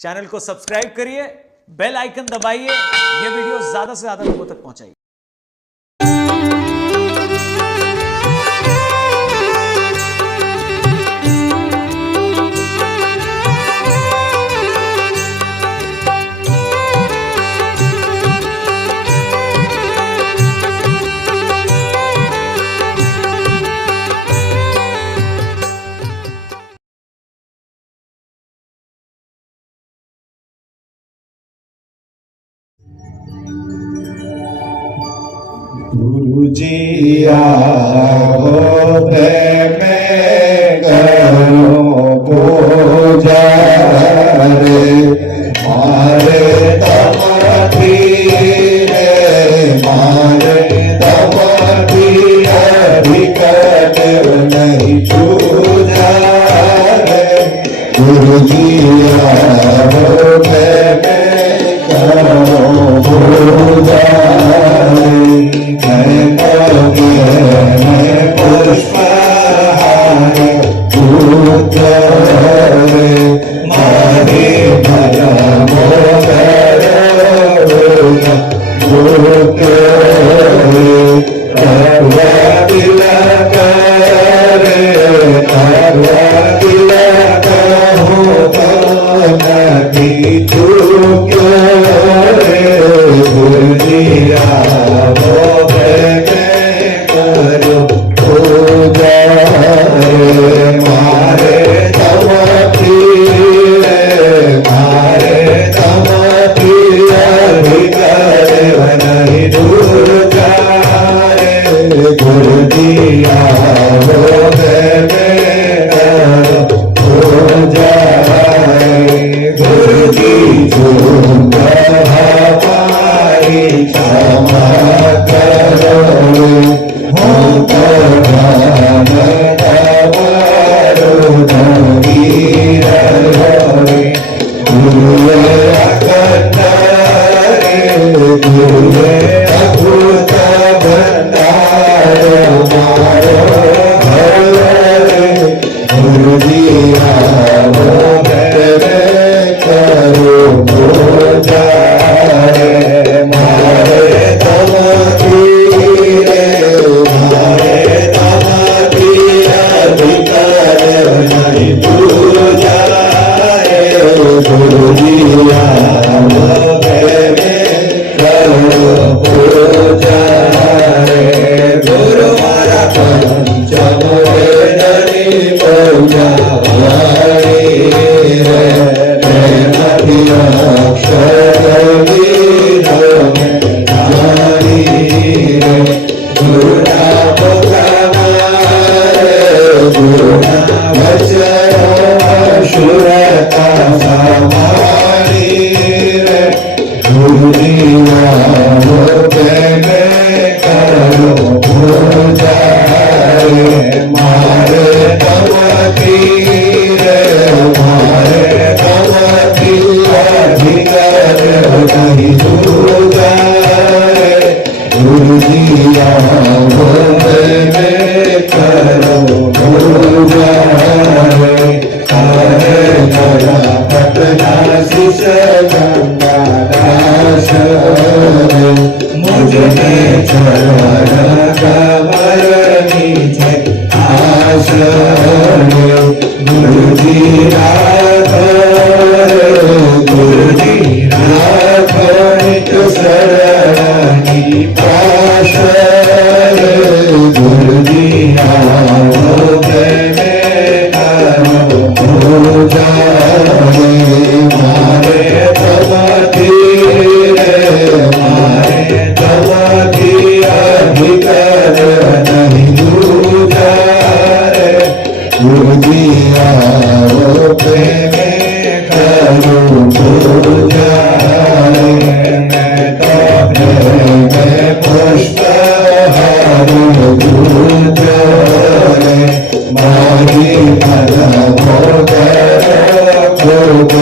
Channel को subscribe करिए, bell icon दबाइए, ये वीडियो ज्यादा से ज्यादा लोगों तक पहुंचाइए। गुरुजी आओ प्रेम करो पूजा रे मारे तमती रे मारे तमती अधिकत नहीं पूजा रे गुरुजी आओ प्रेम करो पूजा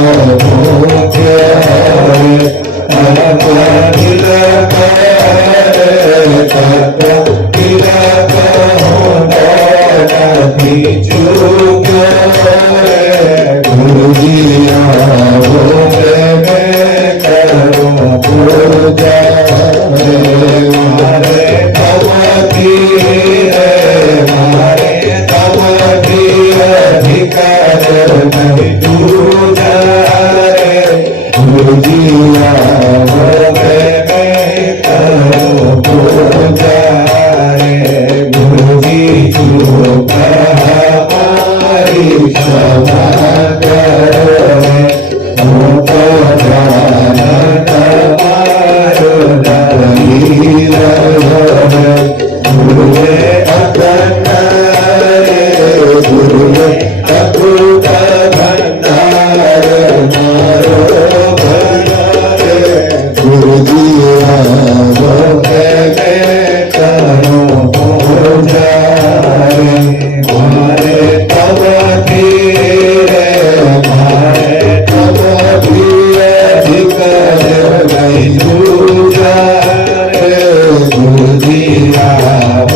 Mari पूजा रे गुरुजी आओ मैं करो पूजा रे गुरुजी चूक हमारी क्षमा करो रे हमको जानत मारो नहीं रहो रे गुरुवे अखंड रे गुरुवे अद्भुत भंडार मारो भंडार गुरुजी आओ मैं करो पूजा रे मारे तब धीरे मारे तब धीरे अधिकर गई पूजा रे गुरुजी आओ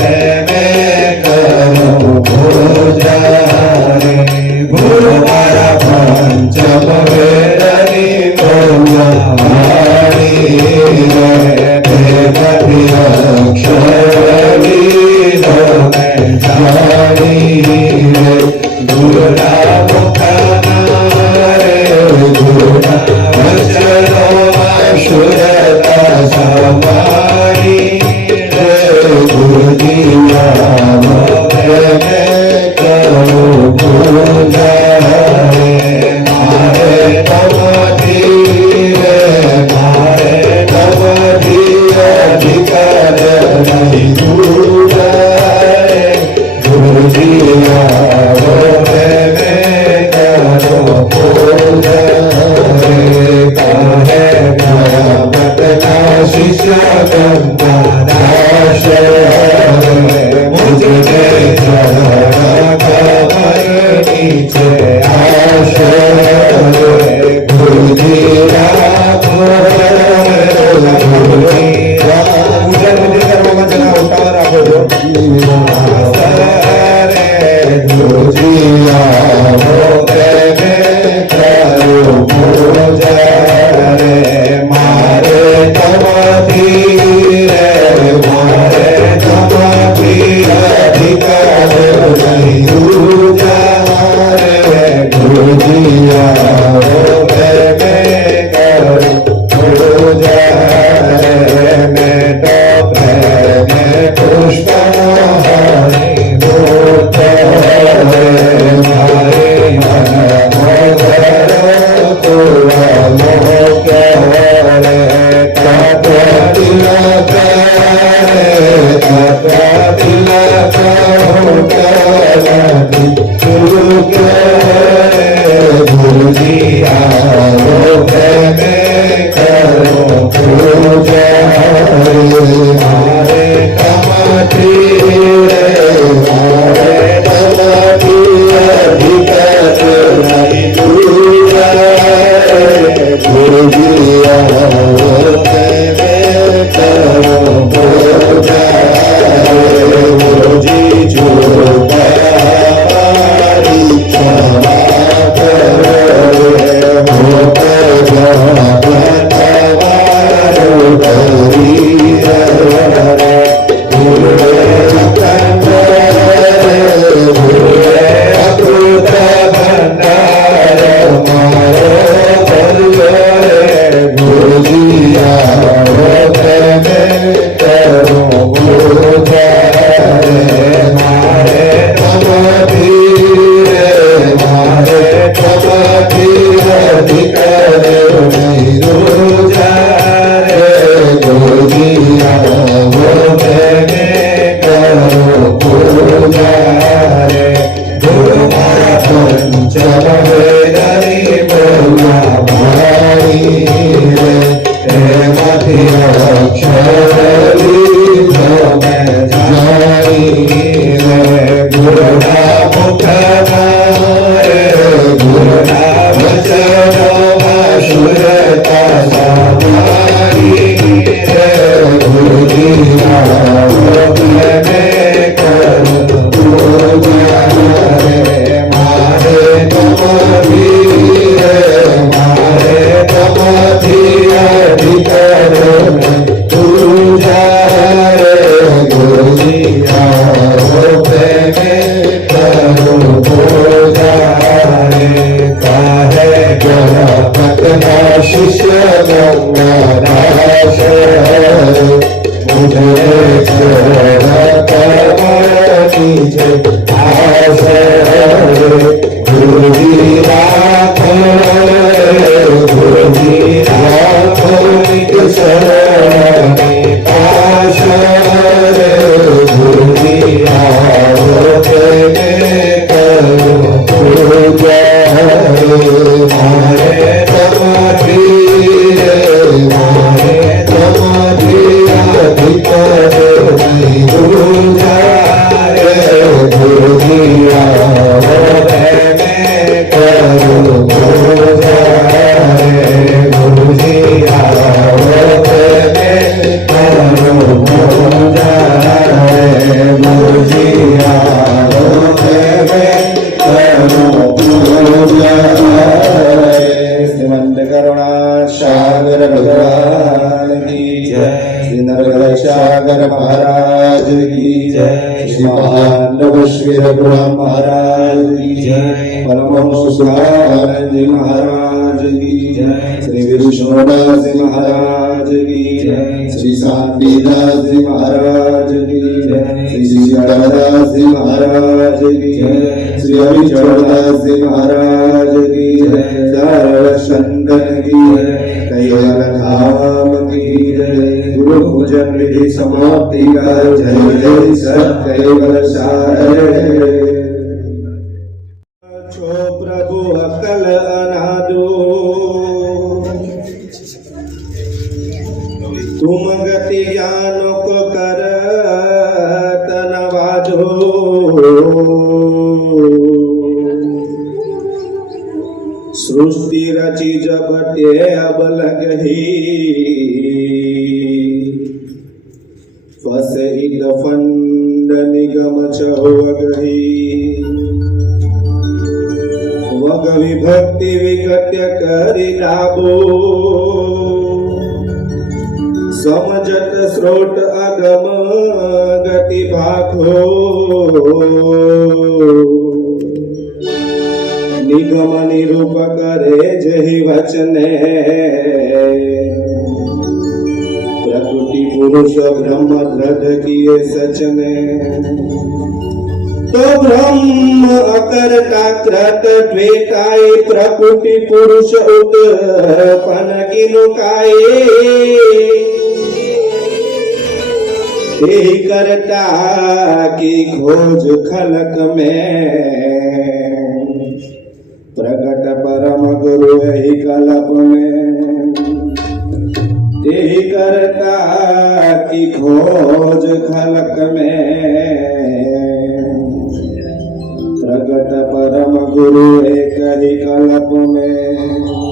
मैं करो पूजा रे गुरु मारा पंचम वेदनी बोला वाणी रे देवती अक्षर लीलो मैं जानी रे गुरु नाम रे गुरु वचनो शुरता समानी रे गुरुजी आओ मैं करो पूजा रे मारे तब धीरे मारे तब धीरे अधिकार नहीं पूजा रे गुरुजी आओ मैं करो पूजा रे काहे माया बतना शिष्य गंगा दास मुझे चरण कमर नीचे आश्रय गुरुजी राखो गुरुजी पूजा विधि કરવામાં જરા ઉતાવળ રાખો છો गुरुजी आओ मैं करो पूजा रे मारे तब धीरे मारे तब धीरे अधिकार नहीं पूजा रे गुरुजी आओ मैं करो पूजा रे मैं तो प्रेम पुष्प हरि भूत मारे मन मोहर तुआ लोक रे तप तिलक रे तप तिलक हो करती चूक रे गुरुजी आओ मैं करो पूजा रे मारे कमठी रे मारे कमठी अधिकार नहीं पूजा रे गुरुजी आओ मैं करो पूजा रे गुरुजी चूक हमारी क्षमा करो रे हमको जानत मारो नहीं रहो रे गुरुवे अखंड रे गुरुवे अद्भुत भंडार मारो भंडार गुरुजी आओ मैं करो पूजा रे मारे तब धीरे मारे तब धीरे अधिकार नहीं पूजा रे गुरुजी आओ मैं करो पूजा रे गुरु मारा पंचम वेदनी बोला वाणी रे देवती अक्षर लीलो मैं जानी रे गुरु नाम रे गुरु नाम वचनो शुरता समानी रे गुरुजी आओ मैं करो पूजा रे मारे तब धीरे मारे तब धीरे अधिकार नहीं पूजा रे गुरुजी आओ मैं करो पूजा रे गणपतना शिष्य गंगाराश मुझे करमणि आश गुरुजी राखो निज शरणी पाश गुरुजी आओ तेरे करो पूजा मारे तमाधी अधिकार पूजा गुरुजी आओ तेरे करो पूजा गुरुजी आओ तेरे करो पूजा गुरुजी आओ तेरे करो पूजा श्रीमंत करुणा सागर भगवान की जय श्री नर्मदा सागर महाराज की जय श्री महानव श्री रघुराम महाराज की जय परमहंस सुधानंद जी महाराज की जय श्री विष्णुदास जी महाराज की जय श्री शांतिदास जी महाराज की जय श्री सीतादास जी महाराज की जय श्री अभिचरदास जी महाराज की जय सर्व संतन की जय कैलाश धाम की जय गुरु पूजन विधि समाप्ति का जय जय सत्य कैवल सारे छो प्रभु अकल अनादो तुम गति ज्ञान को कर तनवाजो सृष्टि रची जब ते अब लगही फस इत फंड निगम छहो अगही वग विभक्ति विकट्य करि डाबो समझत स्रोत अगम गति भाखो निगम निरूप करे जहि वचने प्रकृति पुरुष ब्रह्म दृढ़ किए सचने तो ब्रह्म अकर्ता कृत द्वैताय प्रकृति पुरुष उत्पन्न किनुकाये तेहि करता की खोज खलक में प्रकट परम गुरु यही कल्प में तेहि करता की खोज खलक में प्रकट परम गुरु एक ही कल्प में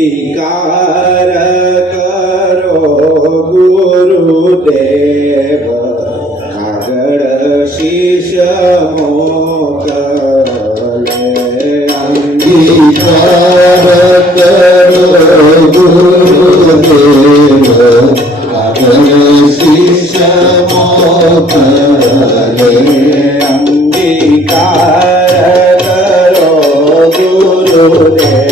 अंगीकार करो गुरुदेव शीश मोकले अंगीकार करो गुरुदेव शीश मोकले अंगीकार करो गुरुदेव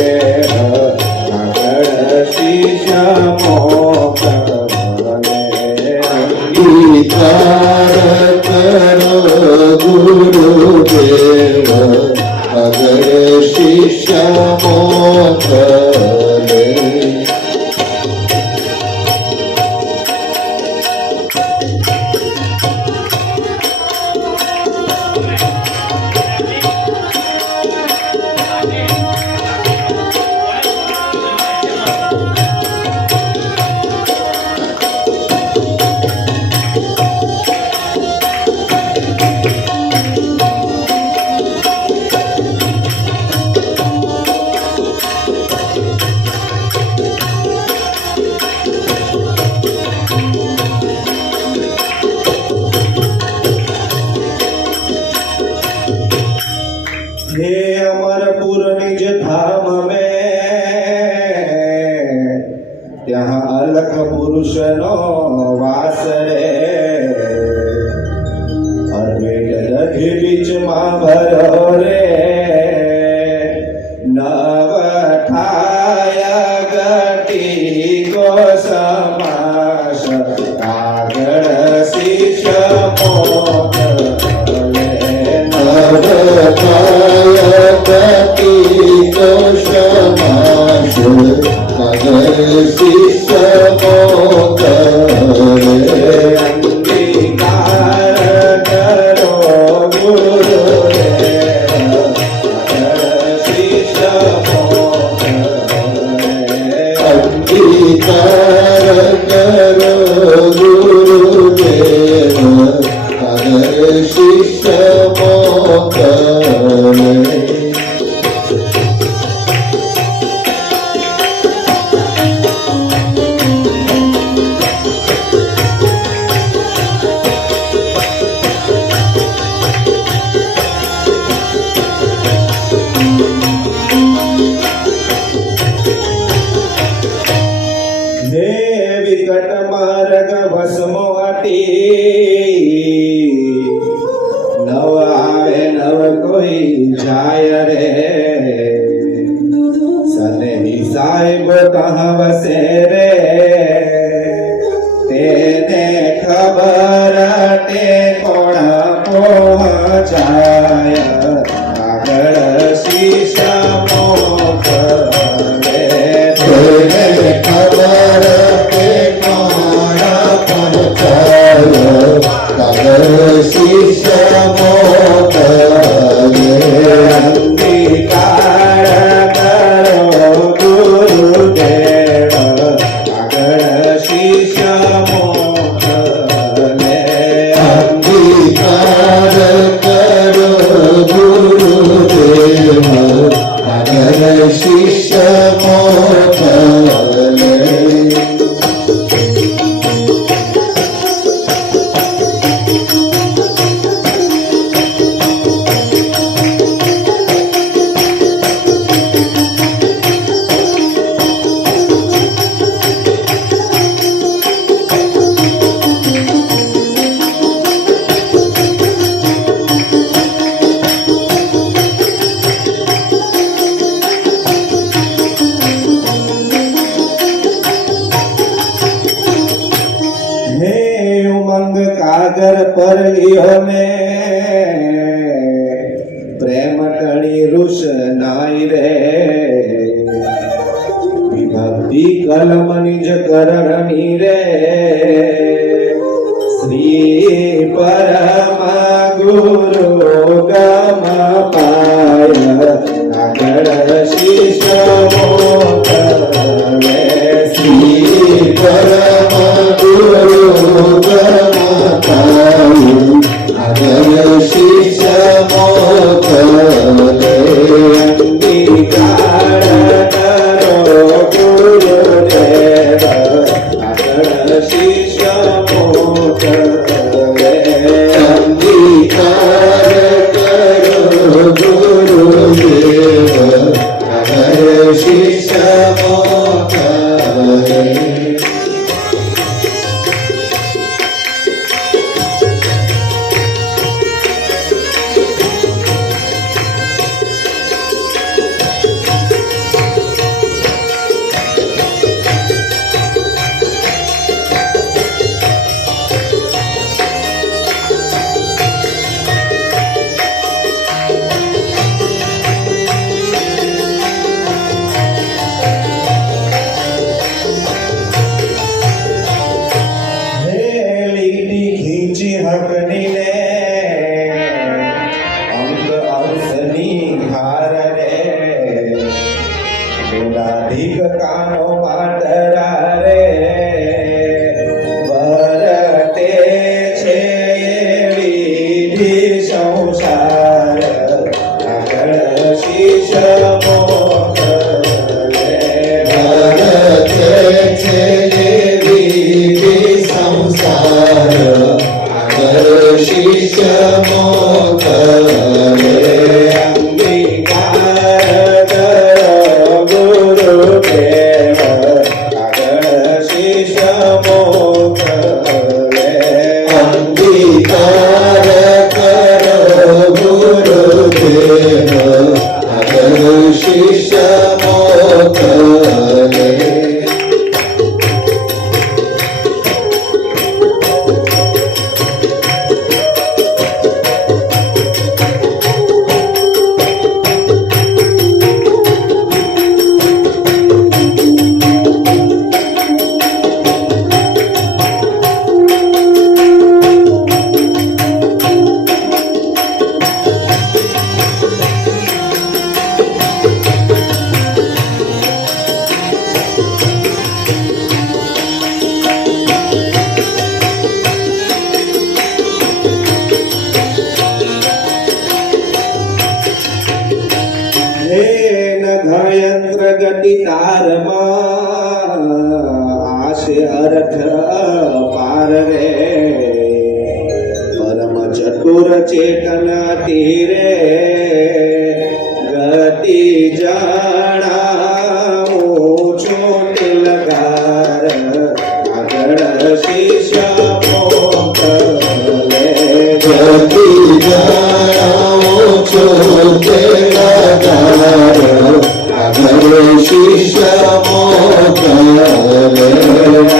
शीश मोकले अंगीकार गुरुदेव अगर शिष्य मोकले पुरुषनो वास रे और वेद એ બીચમાં ભરો રે નવ ઠાય ગટી કો સમાસ આગળ શિષ્ય મોકલે નવ ઠાય ગટી કો સમાસ આગળ શિષ્ય મોકલે વિકટ માર્ગ ભસ્મો હટી નવ આવે નવ કોઈ જાય રે સનેહી સાહેબ કહા વસે રે તેને ખબર તે કોણ પહોંચાય આગળ શીશા મોકલે તેને ખબર શિષ્ય મોકલે અંગીકાર કરો ગુરુદેવ આગળ શિષ્ય મોકલે અંગીકાર કરો ગુરુદેવ આગળ શિષ્ય મોકલે કાગર પર લિયો ને પ્રેમ ટણી રૂષ નાઈ રે વિભક્તિ કલમ નિજ કરણી રે શ્રી પરમ ગુરુ ગમ પાય આગળ શિષ્ય મોકલે શ્રી પરમ ગુરુ આગળ શિષ્ય મોકલે અંગીકાર કરો ગુરુદેવ આગળ શિષ્ય મોકલે અંગીકાર કરો ગુરુદેવ આગળ શિષ્ય મોકલે હકની ને અંગ અવસની હાર રે ગુણાધિક કાનો માટરા રે વરતે છે વિધિ સંસાર આગળ શિષ્ય મોકલે વરતે છે વિધિ સંસાર શિષ્ય મોકલે અંગીકાર કરો ગુરુદેવ ઘયંત્ર ગતિ તારમાં આશે અર્થ પાર રે પરમ ચતુર ચેતન તીરે ગતિ જણાવું છું તિલકાર આગળ શિષ્ય મોકલે ગતિ જણાવું છું તિલકાર આગળ શિષ્ય મોકલે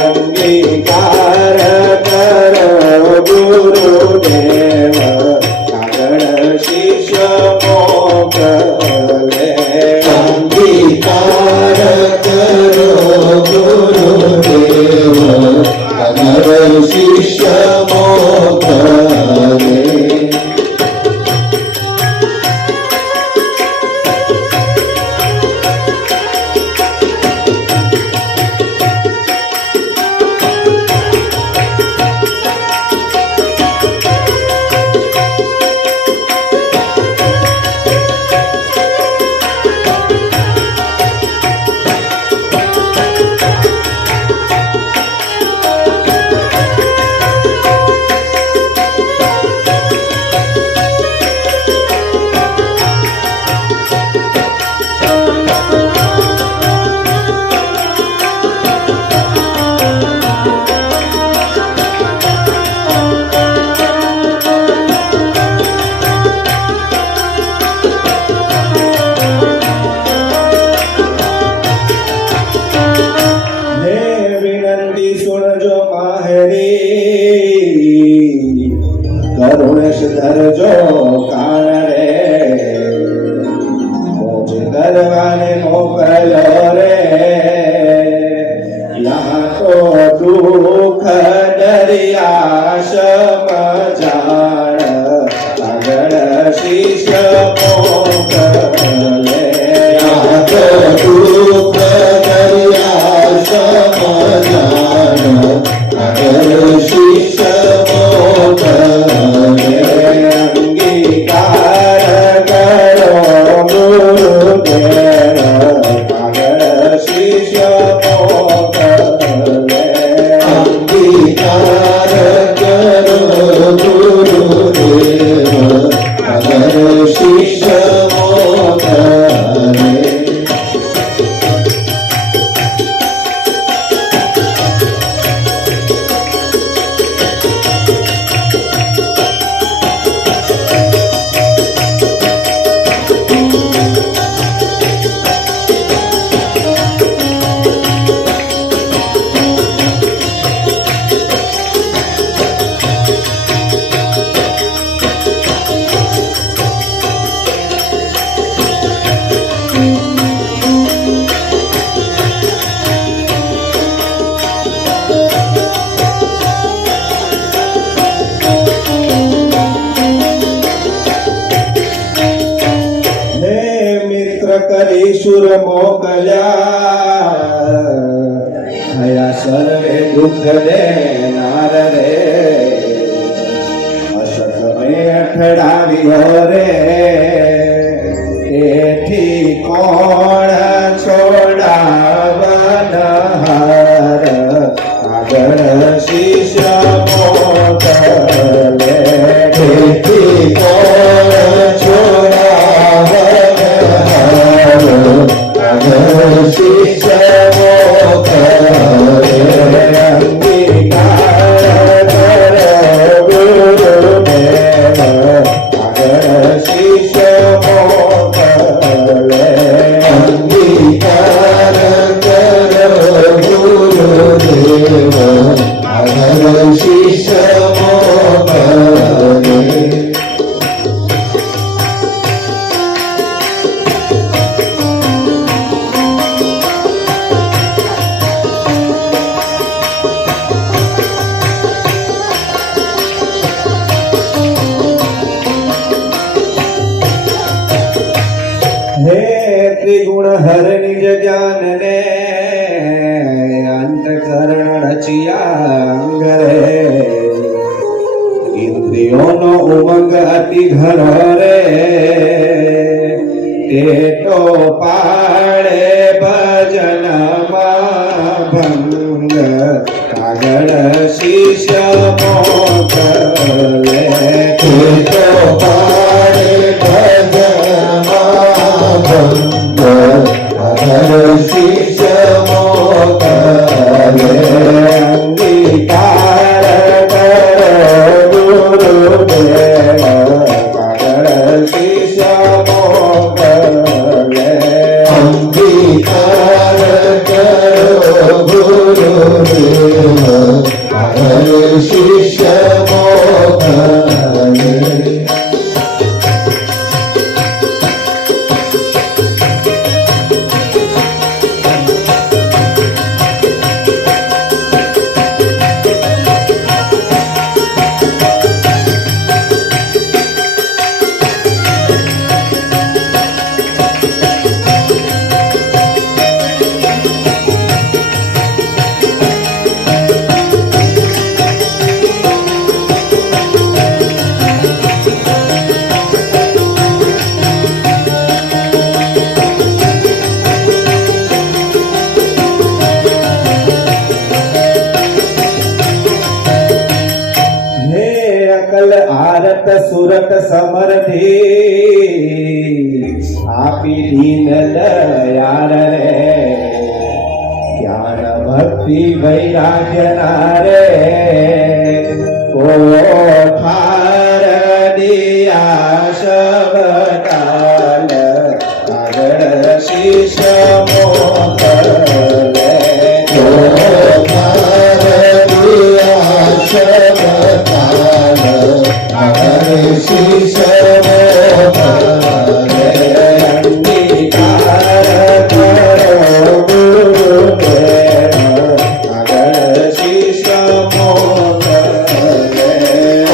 અંગીકાર કરો ગુરુદેવ આગળ શિષ્ય મોકલે અંગીકાર કરો ગુરુદેવ આગળ શિષ્ય મોકલે કરુણેશ ધરજો કાન રે મોજ કરવાને મોકલ્યો રે યાં તો દુઃખ દરિયા સમજાણ આગળ શિષ્ય મોકલે યાં તો દુઃખ દરિયા સમજાણ આગળ શિષ્ય અંગીકાર કરો ગુરુદેવ આગળ શિષ્ય મોકલે અંગીકાર કરો ગુરુદેવ આગળ શિષ્ય મોકલે કરીશુર મોકલ્યા થયા સર્વે દુઃખ દેનાર રે અશક મેં અઠડાવ્યો રે એથી કોણ છોડાવનહાર આગળ શિષ્ય મોકલે એથી કોણ શિષ્ય મોકલે અંગીકાર કરો ગુરુદેવ આગળ શિષ્ય મોકલે અંગીકાર કરો ગુરુદેવ આગળ શિષ્ય મોકલે હે ત્રિગુણ હર નિજ જ્ઞાન ને અંતકરણ રચિયા અંગ રે ઇન્દ્રિયોનો ઉમંગ અતિ ઘર રે ટેટો પાડે ભજનમાં ભંગ કાગળ શિષ્ય મોકલે ટેટો પાડે ભજનમાં ભંગ કાગળ શિષ્ય મોકલે અંગીકાર કરો ગુરુદેવ કાગળ શિષ્ય મોકલે અંગીકાર કરો ગુરુદેવ કાગળ શિષ્ય મોકલે આરત સુરત સમરથી આપી દીન દયાળ રે જ્ઞાન ભક્તિ વૈરાગ્ય ના રે કોઠાર દિયા શબકાલ કાગળ શિષ્ય મોકલે કોઠાર દિયા શબકાલ શિષ્ય મોકલે અંગીકાર કરો ગુરુદેવ કાગળ શિષ્ય મોકલે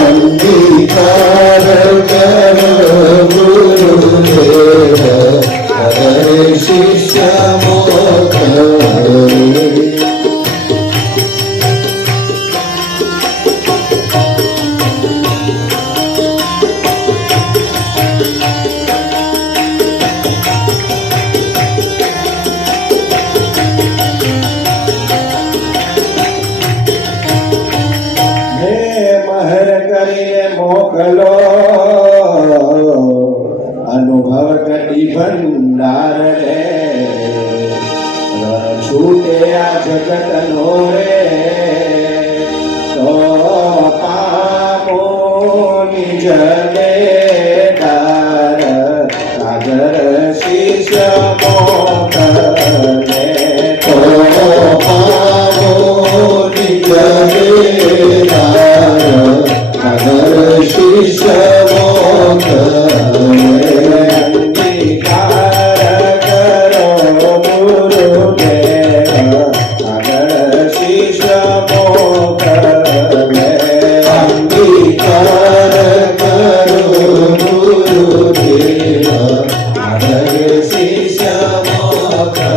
અંગીકાર કરો ગુરુદેવ કાગળ શિષ્ય મોકલે મોકલો અનુભવ કટી ભંડાર રે છૂટે આ જગત નો રે તો પામો નિજ દેદાર કાગળ શિષ્ય મોકલે તો પામો નિજ દેદાર કાગળ શિષ્ય મોકલે અંગીકાર કરો ગુરુદેવ કાગળ શિષ્ય મોકલે અંગીકાર કરો ગુરુદેવ કાગળ શિષ્ય મોકલે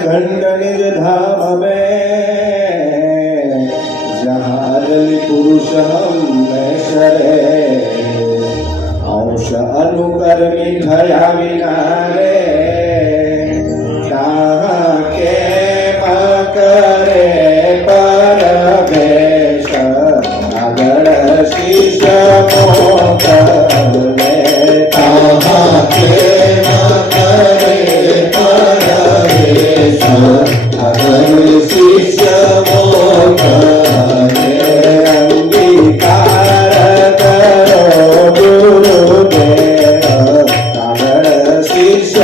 खंड निज धाम में जहाँ पुरुष हमेशरे अंश अनुकर्मी थया विना रे ताहा के करे परमेश આગળ શીશ મોકલે તાહા કે કરે પરમેશ આગળ શીશ મોકલે અંગીકાર કરો ગુરુદેવ આગળ શીશ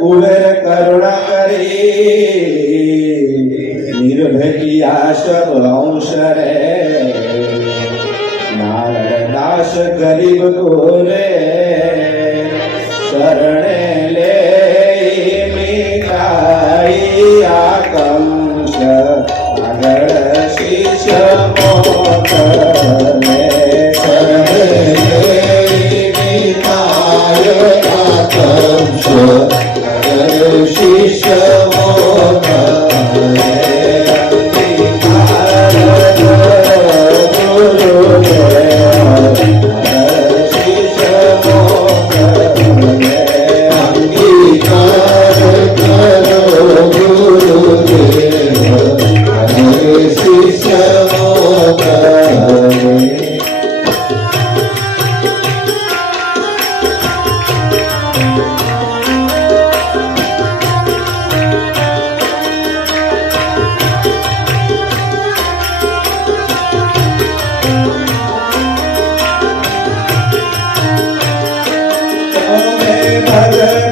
કુબેર કરુણા કરી નિર્ભય સબ અંશ રે નારાયણ દાસ ગરીબ ગોરે શરણે લે મીઠાઈ આકંશ આગળ શિષ્ય મોકલે શરણે લે મીઠાઈ આકંશ આગળ શિષ્ય મોકલે નારાયણ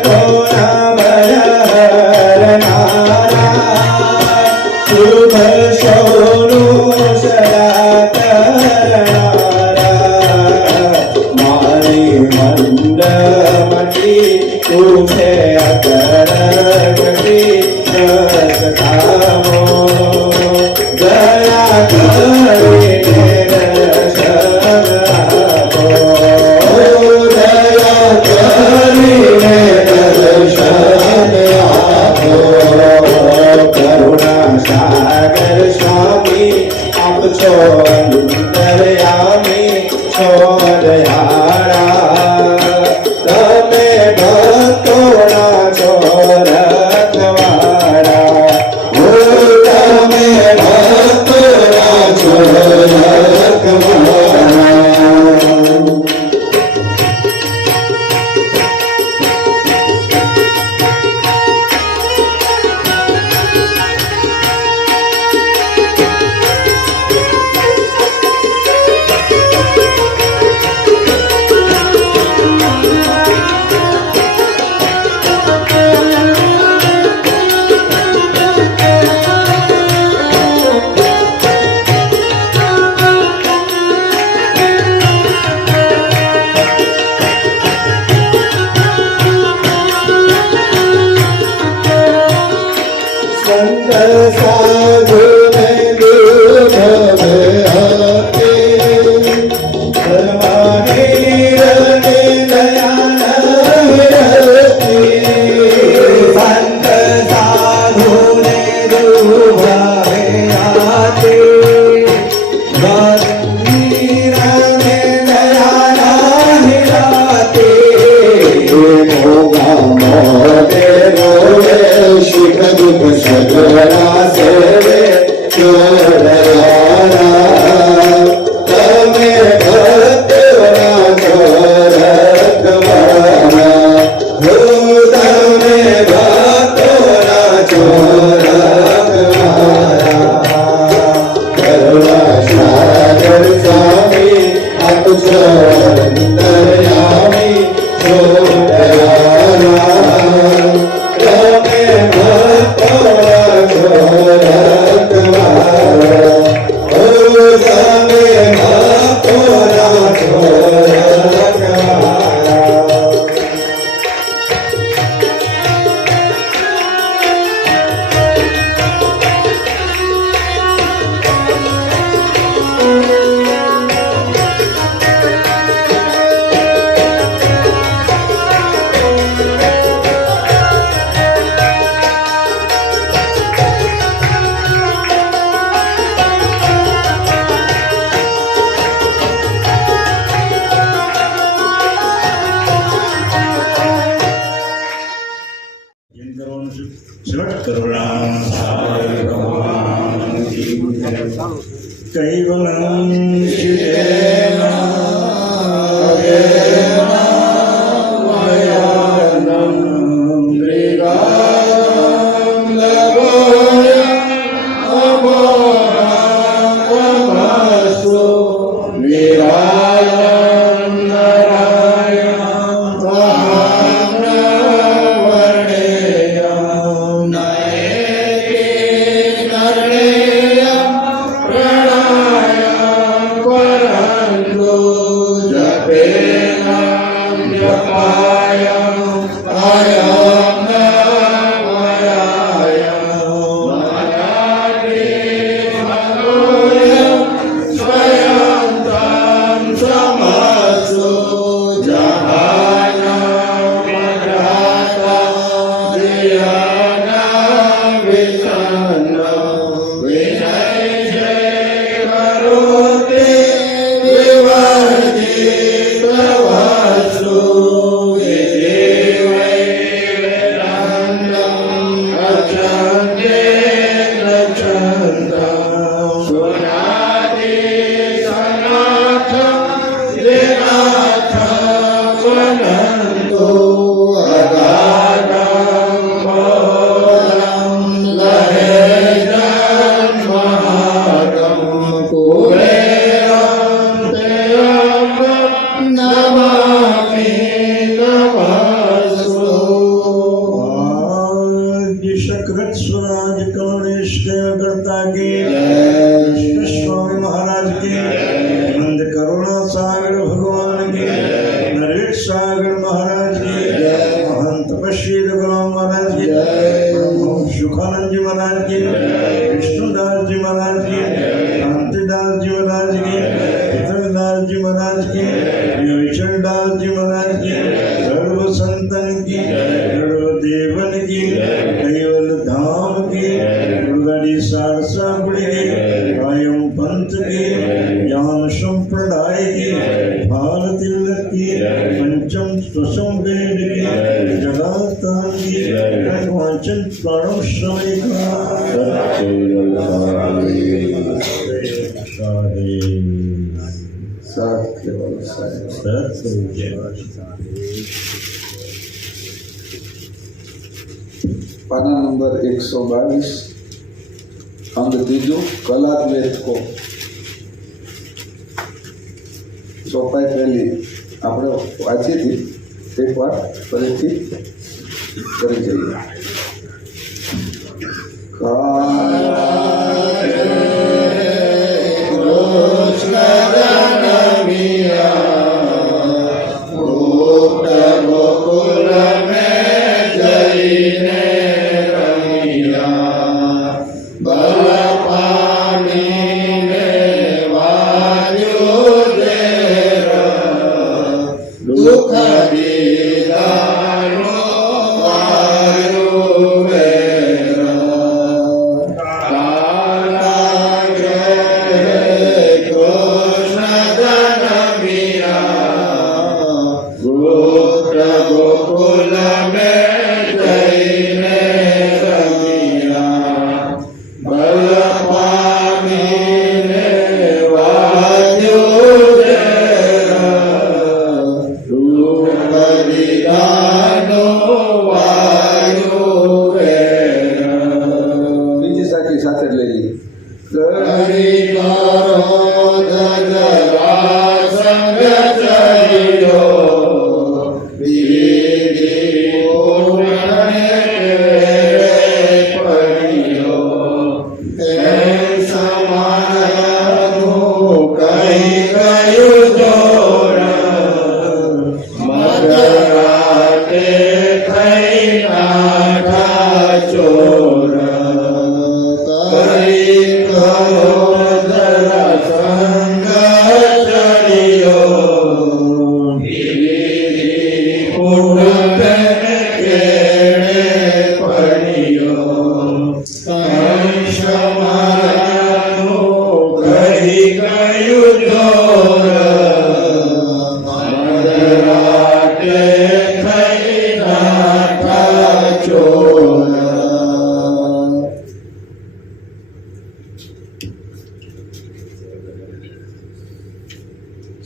माता की कृष्ण स्वामी महाराज की नंद करुणा सागर भगवान की नरेश सागर महाराज की महंत बशीर गुलाम महाराज की सुखानंद जी महाराज की विष्णुदास जी महाराज की कांतिदास जी महाराज की पृथ्वीदास जी महाराज की योगेश्वरदास जी महाराज की सर्व संतन की सर्व देवन की कैवल धाम की दुर्गाड़ी सारसा गुड़ी की कायम पंथ की ज्ञान संप्रदाय की भारती की पंचम स्वसम वेद की जलातान की वाचन प्रणव समय का पाना नंबर 122 अंग तीजो कलाद्वैत को सोपाई पहली આપણે વાંચી હતી એક વાર ફરીથી કરી જઈએ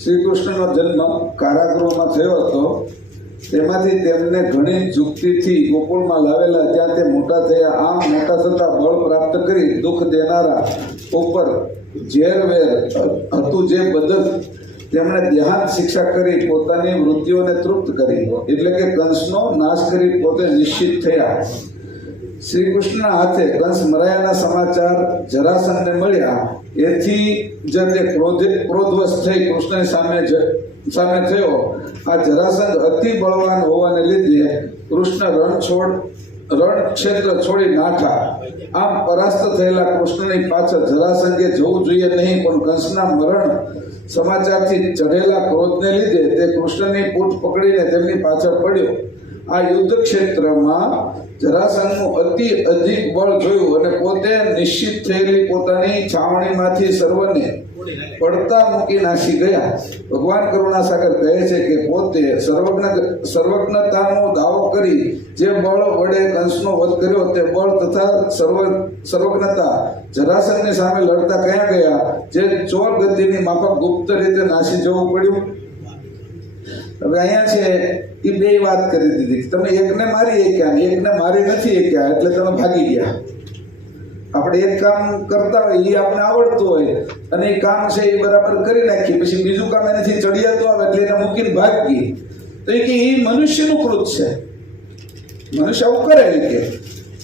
શ્રી કૃષ્ણનો જન્મ કારાગૃહમાં થયો હતો. તેમાંથી તેમને ઘણી યુક્તિથી ગોકુળમાં લાવેલા, ત્યાં તે મોટા થયા. આમ મોટા થતા બળ પ્રાપ્ત કરી દુઃખ દેનારા ઉપર ઝેરવેર હતું જે બદલ તેમણે દેહાંત શિક્ષા કરી પોતાની વૃત્તિઓને તૃપ્ત કરી, એટલે કે કંસનો નાશ કરી પોતે નિશ્ચિત થયા. શ્રી કૃષ્ણના હાથે કંસ મરાયાના સમાચાર જરાસંઘને મળ્યા. એથી જ તે ક્રોધવશ થઈ કૃષ્ણની સામે થયો. આ જરાસંઘ અતિ બળવાન હોવાને લીધે કૃષ્ણ રણક્ષેત્ર છોડી નાઠા. આમ પરાસ્ત થયેલા કૃષ્ણની પાછળ જરાસંઘે જવું જોઈએ નહીં, પણ કંસના મરણ સમાચારથી ચઢેલા ક્રોધને લીધે તે કૃષ્ણની પૂંછ પકડીને તેમની પાછળ પડ્યો. આ યુદ્ધ ક્ષેત્રમાં જરાસંઘનું અતિ અધિક બળ જોયું અને પોતે નિશ્ચિત થયેલી પોતાની છાવણીમાંથી સર્વને પડતા મૂકી નાસી ગયા. ભગવાન કરુણાસાગર કહે છે કે પોતે સર્વજ્ઞતાનો દાવો કરી જે બળ વડે કંસનો વધ કર્યો તે બળ તથા સર્વજ્ઞતા જરાસંઘની સામે લડતા ક્યાં ગયા, જે ચોર ગતિની માફક ગુપ્ત રીતે નાસી જવું પડ્યું. હવે અહીંયા છે એ બે વાત કરી દીધી. તમે એકને મારી એક્યા ને એકને મારી નથી એક્યા એટલે તમે ભાગી ગયા. આપણે એક કામ કરતા હોય એ આપણે આવડતું હોય અને એ કામ છે એ બરાબર કરી નાખીએ, પછી બીજું કામ એનાથી ચડિયાતું આવે એટલે એને મૂકીને ભાગી. તો એ કે એ મનુષ્યનું કૃત છે, મનુષ્ય આવું કરે કે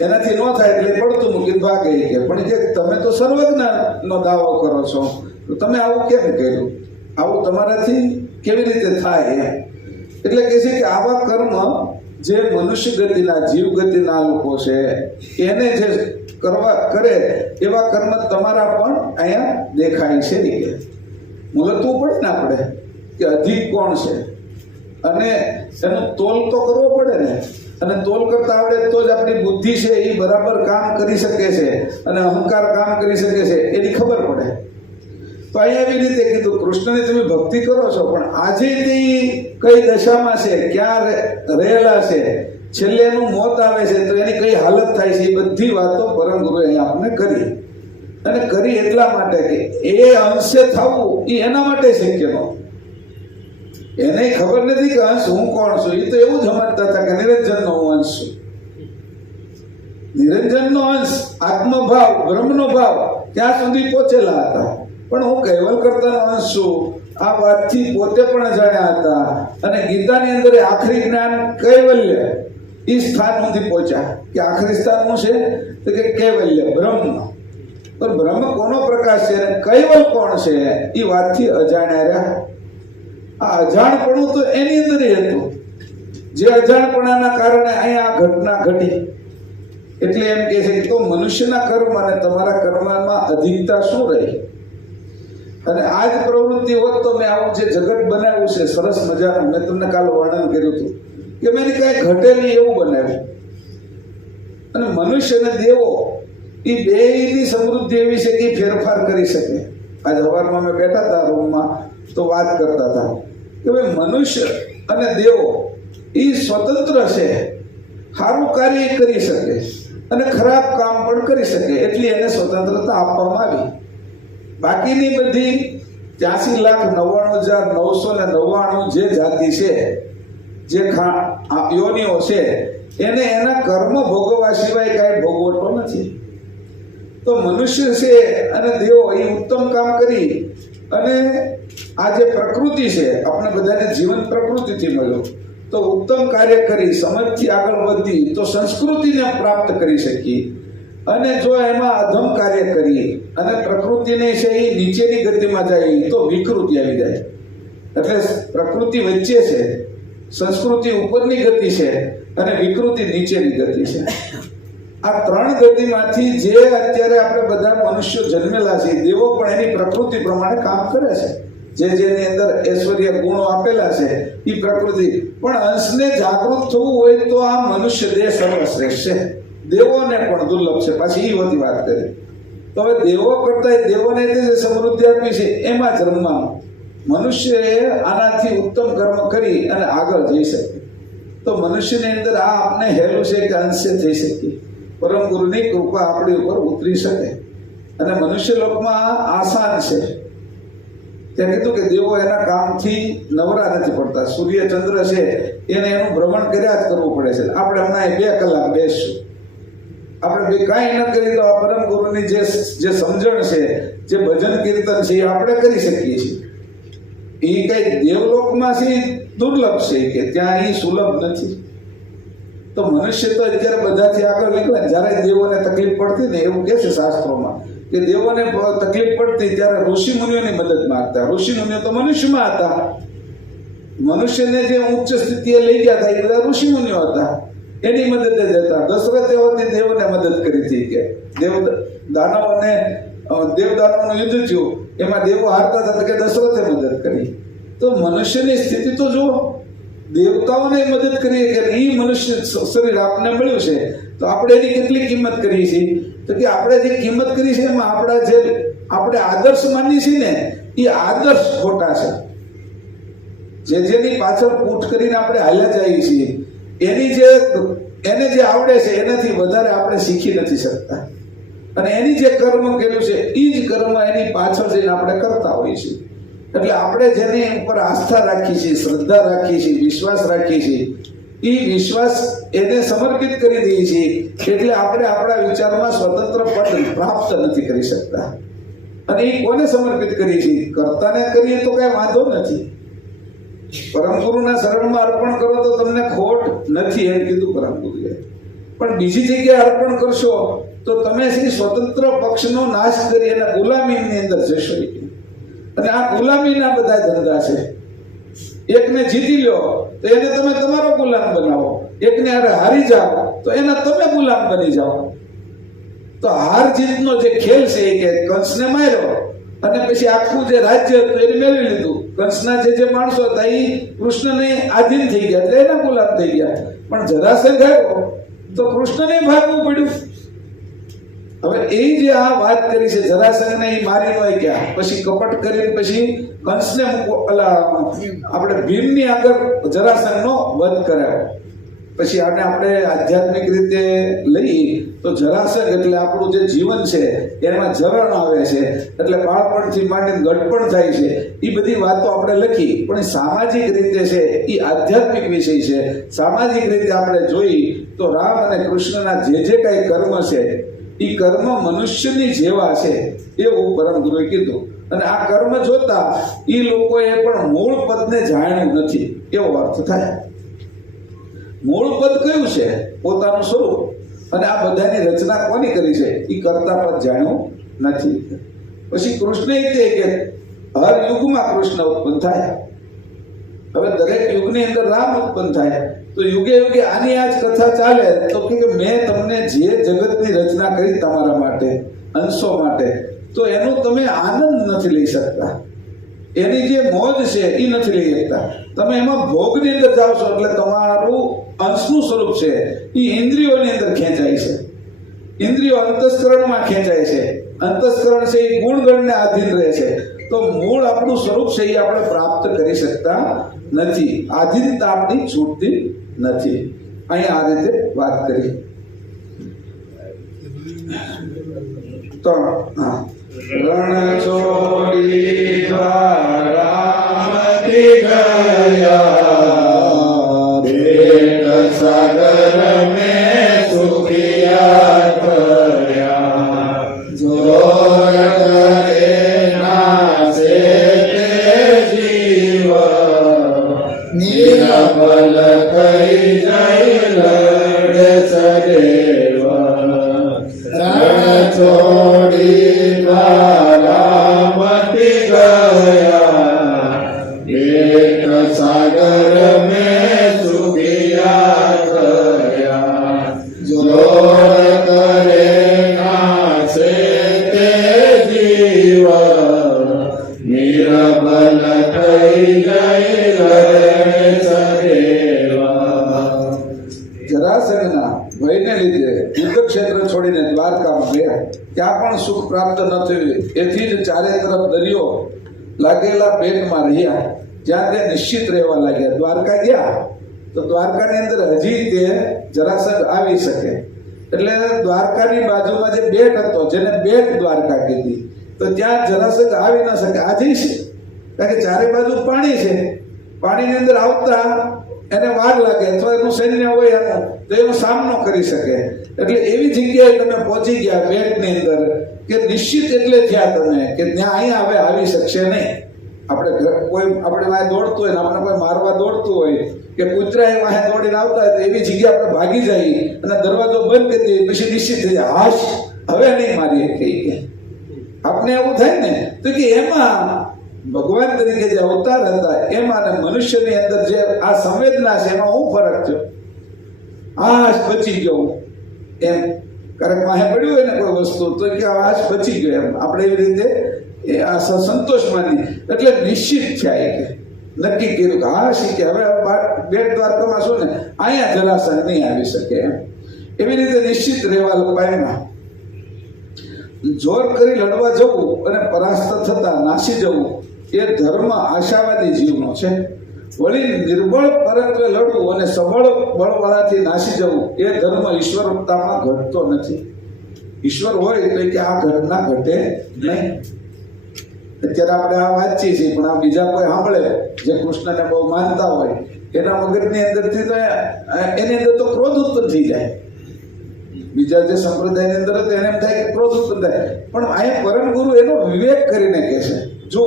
એનાથી ન થાય એટલે પડતું મૂકીને ભાગે કે પણ કે તમે તો સર્વજ્ઞનો દાવો કરો છો તો તમે આવું કેમ કર્યું, આવું તમારાથી કેવી રીતે થાય એમ. એટલે કે છે કે આવા કર્મ જે મનુષ્ય ગતિના જીવ ગતિના લોકો છે એને જે કરે એવા કર્મ તમારા પણ અહીંયા દેખાય છે. કે મુલતવું પડે ને આપણે કે અધિક કોણ છે અને એનો તોલ તો કરવો પડે ને, અને તોલ કરતા આવડે તો જ આપણી બુદ્ધિ છે એ બરાબર કામ કરી શકે છે અને અહંકાર કામ કરી શકે છે એની ખબર પડે. તો અહીંયા એવી રીતે કીધું કૃષ્ણની તમે ભક્તિ કરો છો પણ આજે તે કઈ દશામાં છે, ક્યાં રહેલા છે, છેલ્લે એનું મોત આવે છે તો એની કઈ હાલત થાય છે, એ બધી વાતો પરમ ગુરુએ અહીંયા આપણને કરી. અને કરી એટલા માટે કે એ અંશે થવું એ એના માટે શક્ય નહોતું. એને ખબર નથી કે અંશ હું કોણ છું. એ તો એવું જ સમજતા હતા કે નિરંજનનો હું અંશ છું. નિરંજનનો અંશ આત્મભાવ બ્રહ્મનો ભાવ ત્યાં સુધી પહોંચેલા હતા. પણ હું કૈવલ કરતાનો અંશ છું આ વાતથી પોતે પણ અજાણ્યા હતા. અને ગીતાની અંદર આખરી જ્ઞાન કૈવલ્ય એ સ્થાન સુધી પહોંચ્યા કે આખરી સ્થાન શું છે તો કે કૈવલ્ય બ્રહ્મ. પણ બ્રહ્મ કોનો પ્રકાશ છે અને કૈવલ કોણ છે એ વાતથી અજાણ્યા રહ્યા. આ અજાણપણું તો એની અંદર હતું જે અજાણપણાના કારણે અહીંયા આ ઘટના ઘટી. એટલે એમ કે છે કે તો મનુષ્યના કર્મ અને તમારા કર્મમાં અધિકતા શું રહી. અને આ જ પ્રવૃત્તિ હોત તો મેં આવું જે જગત બનાવ્યું છે સરસ મજાનું, મેં તમને કાલ વર્ણન કર્યું હતું કે મેં કાંઈ ઘટે નહીં એવું બનાવ્યું. અને મનુષ્ય અને દેવો એ બેયની સમૃદ્ધિ એવી છે કે ફેરફાર કરી શકે. આજ સવારમાં મેં બેઠા હતા રૂમમાં તો વાત કરતા હતા કે ભાઈ મનુષ્ય અને દેવો એ સ્વતંત્ર છે, સારું કાર્ય કરી શકે અને ખરાબ કામ પણ કરી શકે એટલી એને સ્વતંત્રતા આપવામાં આવી. બાકીની બધી 83,99,999 જે જાતિ છે, જે યોનિઓ છે એને એના કર્મ ભોગવવા સિવાય કાંઈ ભોગવતો નથી. તો મનુષ્ય છે અને દેવો એ ઉત્તમ કામ કરી અને આ જે પ્રકૃતિ છે આપણે બધાને જીવન પ્રકૃતિથી મળ્યું તો ઉત્તમ કાર્ય કરી સમજથી આગળ વધી તો સંસ્કૃતિને પ્રાપ્ત કરી શકીએ. અને જો એમાં અધમ કાર્ય કરી અને પ્રકૃતિને છે એ નીચેની ગતિમાં જાય તો વિકૃતિ આવી જાય. એટલે પ્રકૃતિ વચ્ચે છે, સંસ્કૃતિ ઉપરની ગતિ છે અને વિકૃતિ નીચેની ગતિ છે. આ ત્રણ ગતિમાંથી જે અત્યારે આપણે બધા મનુષ્યો જન્મેલા છે દેવો પણ એની પ્રકૃતિ પ્રમાણે કામ કરે છે. જેની અંદર ઐશ્વર્ય ગુણો આપેલા છે એ પ્રકૃતિ પણ અંશને જાગૃત થવું હોય તો આ મનુષ્ય દેહ સર્વશ્રેષ્ઠ છે. દેવોને પણ દુર્લભ છે. પાછી એ બધી વાત કરી તો હવે દેવો કરતા દેવોને જે સમૃદ્ધિ આપી છે એમાં જ રમવાનું. મનુષ્યએ આનાથી ઉત્તમ કર્મ કરી અને આગળ જઈ શકે. તો મનુષ્યની અંદર આ આપને હેલું છે કે અંશે થઈ શકીએ. પરમ ગુરુની કૃપા આપણી ઉપર ઉતરી શકે અને મનુષ્ય લોકમાં આસાન છે. ત્યાં કીધું કે દેવો એના કામથી નવરા નથી પડતા. સૂર્ય ચંદ્ર છે એને એનું ભ્રમણ કર્યા જ કરવું પડે છે. આપણે હમણાં 2 કલાક બેસશું, આપણે કાંઈ ન કરીએ તો આ પરમ ગુરુની જે સમજણ છે, જે ભજન કીર્તન છે એ આપણે કરી શકીએ છીએ. એ કઈ દેવલોકમાં છે દુર્લભ છે કે ત્યાં એ સુલભ નથી. તો મનુષ્ય તો અત્યારે બધાથી આગળ નીકળે. જ્યારે દેવોને તકલીફ પડતી ને એવું કહે છે શાસ્ત્રોમાં કે દેવોને તકલીફ પડતી ત્યારે ઋષિ મુનિઓની મદદ માંગતા. ઋષિ મુનિઓ તો મનુષ્યમાં હતા. મનુષ્યને જે ઉચ્ચ સ્થિતિએ લઈ ગયા હતા એ બધા ઋષિ મુનિઓ હતા, એની મદદે જતા. દશરથે હોતી દેવોને મદદ કરી હતી કે દેવદાનવનું યુદ્ધ થયું એમાં દેવો હારતા હતા કે દશરથે મદદ કરી. તો મનુષ્યની સ્થિતિ તો જુઓ, દેવતાઓને મદદ કરીએ કે એ મનુષ્ય શરીર આપને મળ્યું છે તો આપણે એની કેટલી કિંમત કરીએ છીએ. તો કે આપણે જે કિંમત કરી છે એમાં આપણે આદર્શ માનીએ છીએ ને એ આદર્શ ખોટા છે. જેની પાછળ પૂઠ કરીને આપણે હાલ્યા જઈએ છીએ એને જે આવડે છે એનાથી વધારે આપણે શીખી નથી શકતા. અને એની જે કર્મ કર્યું છે એ જ કર્મ એની પાછળ જઈને આપણે કરતા હોઈએ છીએ. એટલે આપણે જેની ઉપર આસ્થા રાખીએ છીએ, શ્રદ્ધા રાખીએ છીએ, વિશ્વાસ રાખીએ છીએ એ વિશ્વાસ એને સમર્પિત કરી દઈએ છીએ. એટલે આપણે આપણા વિચારમાં સ્વતંત્ર પદ પ્રાપ્ત નથી કરી શકતા. અને એ કોને સમર્પિત કરીએ છીએ? કર્તાને કરીએ તો કઈ વાંધો નથી. પરમ ગુરુના શરણમાં અર્પણ કરો તો તમને ખોટ નથી એમ કીધું પરમ ગુરુએ. પણ બીજી જગ્યાએ અર્પણ કરશો તો તમે શ્રી સ્વતંત્ર પક્ષનો નાશ કરી અને ગુલામીની અંદર જશો. અને આ ગુલામીના બધા ધંધા છે. એકને જીતી લો તો એને તમે તમારો ગુલામ બનાવો, એકને હારી જાઓ તો એના તમે ગુલામ બની જાઓ. તો હાર જીતનો જે ખેલ છે એ કે કંસને માર્યો અને પછી આખું જે રાજ્ય હતું એને મેળવી લીધું. કંસના જે માણસો હતા એ કૃષ્ણને આધીન થઈ ગયા એટલે એના ગુલામ થઈ ગયા. પણ જરાસંઘ આવ્યો તો કૃષ્ણને ભાગવું પડ્યું. હવે એ જે આ વાત કરી છે જરાસંઘને એ મારી નો ગયા, પછી કપટ કરીને પછી કંસને આપણે ભીમની આગળ જરાસંઘનો વધ કરાયો. પછી આને આપણે આધ્યાત્મિક રીતે લઈ તો જરાસંઘ એટલે આપણું જે જીવન છે એમાં જરણ આવે છે, એટલે બાળપણથી માંડીને ગઢપણ થાય છે. એ બધી વાતો આપણે લખી, પણ સામાજિક રીતે છે એ આધ્યાત્મિક વિષય છે. સામાજિક રીતે આપણે જોઈ તો રામ અને કૃષ્ણના જે કાંઈ કર્મ છે એ કર્મ મનુષ્યની જેવા છે એવું પરમ ગુરુએ કીધું. અને આ કર્મ જોતા એ લોકોએ પણ મૂળ પદને જાણ્યું નથી એવો અર્થ થાય. મૂળ પદ કયું છે? પોતાનું સ્વરૂપ. અને આ બધાની રચના કોની કરી છે એ કરતા પદ જાણ્યું નથી. પછી કૃષ્ણ તે કે હર યુગમાં કૃષ્ણ ઉત્પન્ન થાય. હવે દરેક યુગની અંદર રામ ઉત્પન્ન થાય તો યુગે યુગે આની આ જ કથા ચાલે તો કે મેં તમને જે જગતની રચના કરી તમારા માટે, અંશો માટે, તો એનું તમે આનંદ નથી લઈ શકતા. એની જે મોજ છે એ નથી લઈ શકતા. તમે એમાં ભોગની અંદર જાઓ છો એટલે તમારું અંશનું સ્વરૂપ છે એ ઇન્દ્રિયોની અંદર ખેંચાય છે. ઇન્દ્રિયો અંતસ્કરણમાં ખેંચાય છે. અંતસ્કરણ છે એ ગુણગણને આધીન રહે છે. તો મૂળ આપણું સ્વરૂપ છે એ આપણે પ્રાપ્ત કરી શકતા નથી. આધીનતા આપણી છૂટતી નથી. અહીંયા આ રીતે વાત કરી. તો હા, રણ છોડી દ્વારામતી ગયા, ભેટ સાગર મેં સુખિયા કર્યા, જોર કરે નાસે તે જીવ, નિરમલ કઈ જય લડ સદેવ, રણ છોડી દ્વારામતી ગયા, ભેટ સાગર મેં સુખિયા કર્યા, જોર કરે નાસે તે જીવ, નિરબલ થઈ જય લડ સદેવ. જરાસંઘના ભયને લીધે યુદ્ધ ક્ષેત્ર છોડીને દ્વારકામાં ગયા. ત્યાં પણ સુખ પ્રાપ્ત ન થયું. એથી જ ચારે તરફ દરિયો લાગેલા પેટમાં રહ્યા, જ્યાં તે નિશ્ચિત રહેવા લાગ્યા. દ્વારકા ગયા તો દ્વારકાની અંદર હજી તે જરાસંઘ આવી શકે. એટલે દ્વારકાની બાજુમાં જે બેટ હતો જેને બેટ દ્વારકા કીધી, તો ત્યાં જરાસંઘ આવી ન શકે. આજે છે કારણ કે ચારે બાજુ પાણી છે. પાણીની અંદર આવતા એને વાર લાગે અથવા એનું સૈન્ય હોય એનું તો એનો સામનો કરી શકે. એટલે એવી જગ્યાએ તમે પહોંચી ગયા બેટની અંદર કે નિશ્ચિત એટલે થયા તમે કે ત્યાં અહીંયા હવે આવી શકશે નહીં. આપણે કોઈ આપણે વાંહે દોડતું હોય ને આપણે કોઈ મારવા દોડતું હોય કે કૂતરા એ વાંહે દોડીને આવતા હોય તો એવી જગ્યા આપણે ભાગી જઈએ અને દરવાજો બંધ કરી દઈએ, પછી નિશ્ચિત થઈ જાય હાશ હવે નહીં મારીએ કઈ કે આપણે એવું થાય ને. તો કે એમાં ભગવાન તરીકે જે અવતાર હતા એમાં અને મનુષ્યની અંદર જે આ સંવેદના છે એમાં હું ફરક થયો. આશ બચી ગયો એમ કારણ વાહે પડ્યું હોય ને કોઈ વસ્તુ તો કે આશ બચી ગયો એમ આપણે એવી રીતે એ આ સંતોષ માની એટલે નિશ્ચિત થયા કે નક્કી કર્યું કે હા શીખે હવે બેટ દ્વારકામાં શું ને અહીંયા જરાસંઘ નહીં આવી શકે એમ. એવી રીતે નિશ્ચિત રહેવા પાયમાં જોર કરી લડવા જવું અને પરાસ્ત થતા નાસી જવું એ ધર્મ આશાવાદી જીવનો છે. વળી નિર્બળ પરત્વે લડવું અને સબળ બળવાળાથી નાસી જવું એ ધર્મ ઈશ્વરતામાં ઘટતો નથી. ઈશ્વર હોય તો કે આ ઘટના ઘટે નહીં. અત્યારે આપણે આ વાંચીએ છીએ પણ આ બીજા કોઈ સાંભળે જે કૃષ્ણને બહુ માનતા હોય એના મગજની અંદરથી તો એની અંદર તો ક્રોધ ઉત્પન્ન થઈ જાય. બીજા જે સંપ્રદાયની અંદર હતો એને એમ થાય કે ક્રોધ ઉત્પન્ન થાય. પણ અહીંયા પરમ ગુરુ એનો વિવેક કરીને કહે છે જો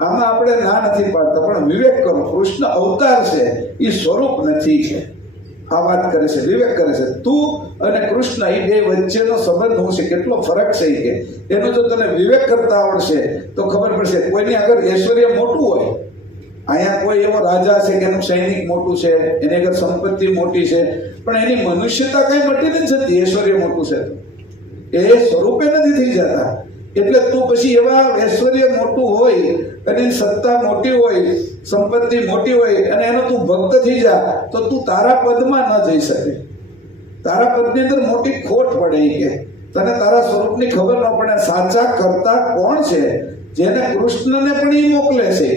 આમાં આપણે ના નથી પાડતા પણ વિવેક કરો. કૃષ્ણ અવતાર છે એ સ્વરૂપ નથી છે. આ વાત કરે છે, વિવેક કરે છે. તું અને કૃષ્ણ એ બે વચ્ચેનો સંબંધ શું છે, કેટલો ફરક છે એ કે એનો જો તને વિવેક કરતા આવડશે તો ખબર પડશે. કોઈની આગળ ઐશ્વર્ય મોટું હોય, અહીંયા કોઈ એવો રાજા છે કે એનું સૈનિક મોટું છે, એની આગળ સંપત્તિ મોટી છે, પણ એની મનુષ્યતા કઈ મટી નથી જતી. ઐશ્વર્ય મોટું છે તો એ સ્વરૂપે નથી થઈ જતા. એટલે તું પછી એવા ઐશ્વર્ય મોટું હોય અને સત્તા મોટી હોય, સંપત્તિ મોટી હોય અને એનો તું ભક્ત થઈ જા તો તું તારા પદમાં ન જઈ શકે. તારા પદની અંદર મોટી ખોટ પડે કે તને તારા સ્વરૂપની ખબર ન પડે. સાચા કરતા કોણ છે? જેને કૃષ્ણને પણ એ મોકલે છે.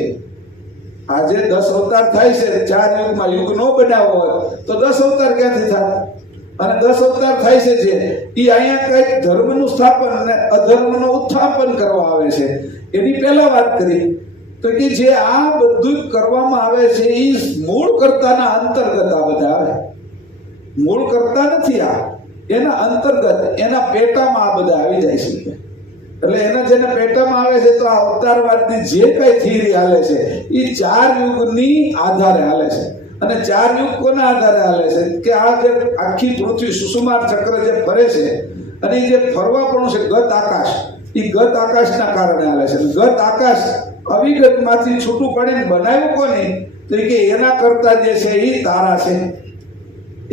આજે 10 અવતાર થાય છે, 4 યુગમાં યુગ નો બનાવો હોય તો 10 અવતાર ક્યાંથી થાય? અને 10 અવતાર થાય છે જે એ અહીંયા કઈક ધર્મનું સ્થાપન અને અધર્મનું ઉત્થાપન કરવા આવે છે. એની પહેલા વાત કરી તો કે જે આ બધું કરવામાં આવે છે એ મૂળ કર્તાના અંતર્ગત આ બધા આવે. મૂળ કર્તા નથી, આ એના અંતર્ગત, એના પેટામાં આ બધા આવી જાય છે. એટલે એના જેને પેટામાં આવે છે તો આ અવતારવાદની જે કઈ થિયરી હાલે છે એ 4 યુગની આધારે હાલે છે. અને 4 યુગ કોના આધારે હાલે છે કે આ જે આખી પૃથ્વી સુષુમાર ચક્ર જે ફરે છે અને એ જે ફરવાપણું છે ગત આકાશ, એ ગત આકાશના કારણે હાલે છે. ગત આકાશ અવિગતમાંથી છૂટું પડીને બનાવ્યું કોને તો કે એના કરતા જે છે એ તારા છે.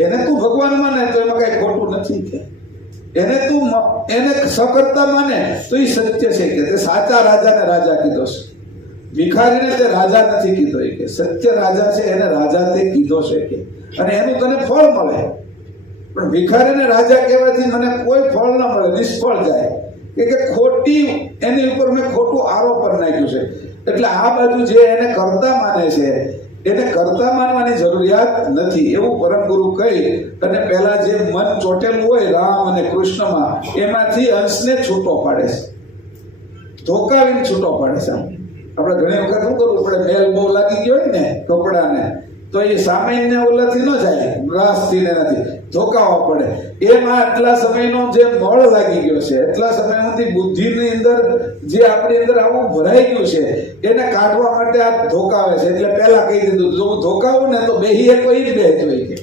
એને તું ભગવાન માને તો એમાં કઈ ખોટું નથી કે એને તું એને સકર્તા માને તો એ સત્ય છે કે તે સાચા રાજાને રાજા કીધો છે. ભિખારીને તે રાજા નથી કીધો કે સત્ય રાજા છે એને રાજા તે કીધો છે કે અને એનું તને ફળ મળે. પણ ભિખારીને રાજા કહેવાથી મને કોઈ ફળ ન મળે, નિષ્ફળ જાય કે ખોટી એની ઉપર મેં ખોટું આરોપણ નાખ્યું છે. એટલે આ બાજુ જે એને કર્તા માને છે એને કર્તા માનવાની જરૂરિયાત નથી એવું પરમ ગુરુ કહી અને પહેલા જે મન ચોટેલું હોય રામ અને કૃષ્ણમાં એમાંથી અંશને છૂટો પાડે છે, ધોકાવીને છૂટો પાડે છે. આપણે ઘણી વખત શું કરવું પડે, મેલ બહુ લાગી ગયો હોય ને કપડાને તો એ સામાન્ય ઓલાથી ન જાય, ગ્રાસથી ને નથી ધોકાવવા પડે. એમાં એટલા સમયનો જે મળ લાગી ગયો છે, એટલા સમય સુધી બુદ્ધિની અંદર જે આપણી અંદર આવું ભરાઈ ગયું છે એને કાઢવા માટે આ ધોકાવે છે. એટલે પહેલા કહી દીધું જો હું ધોકાવું ને તો બેહીએ કોઈ જ બે જોઈ કે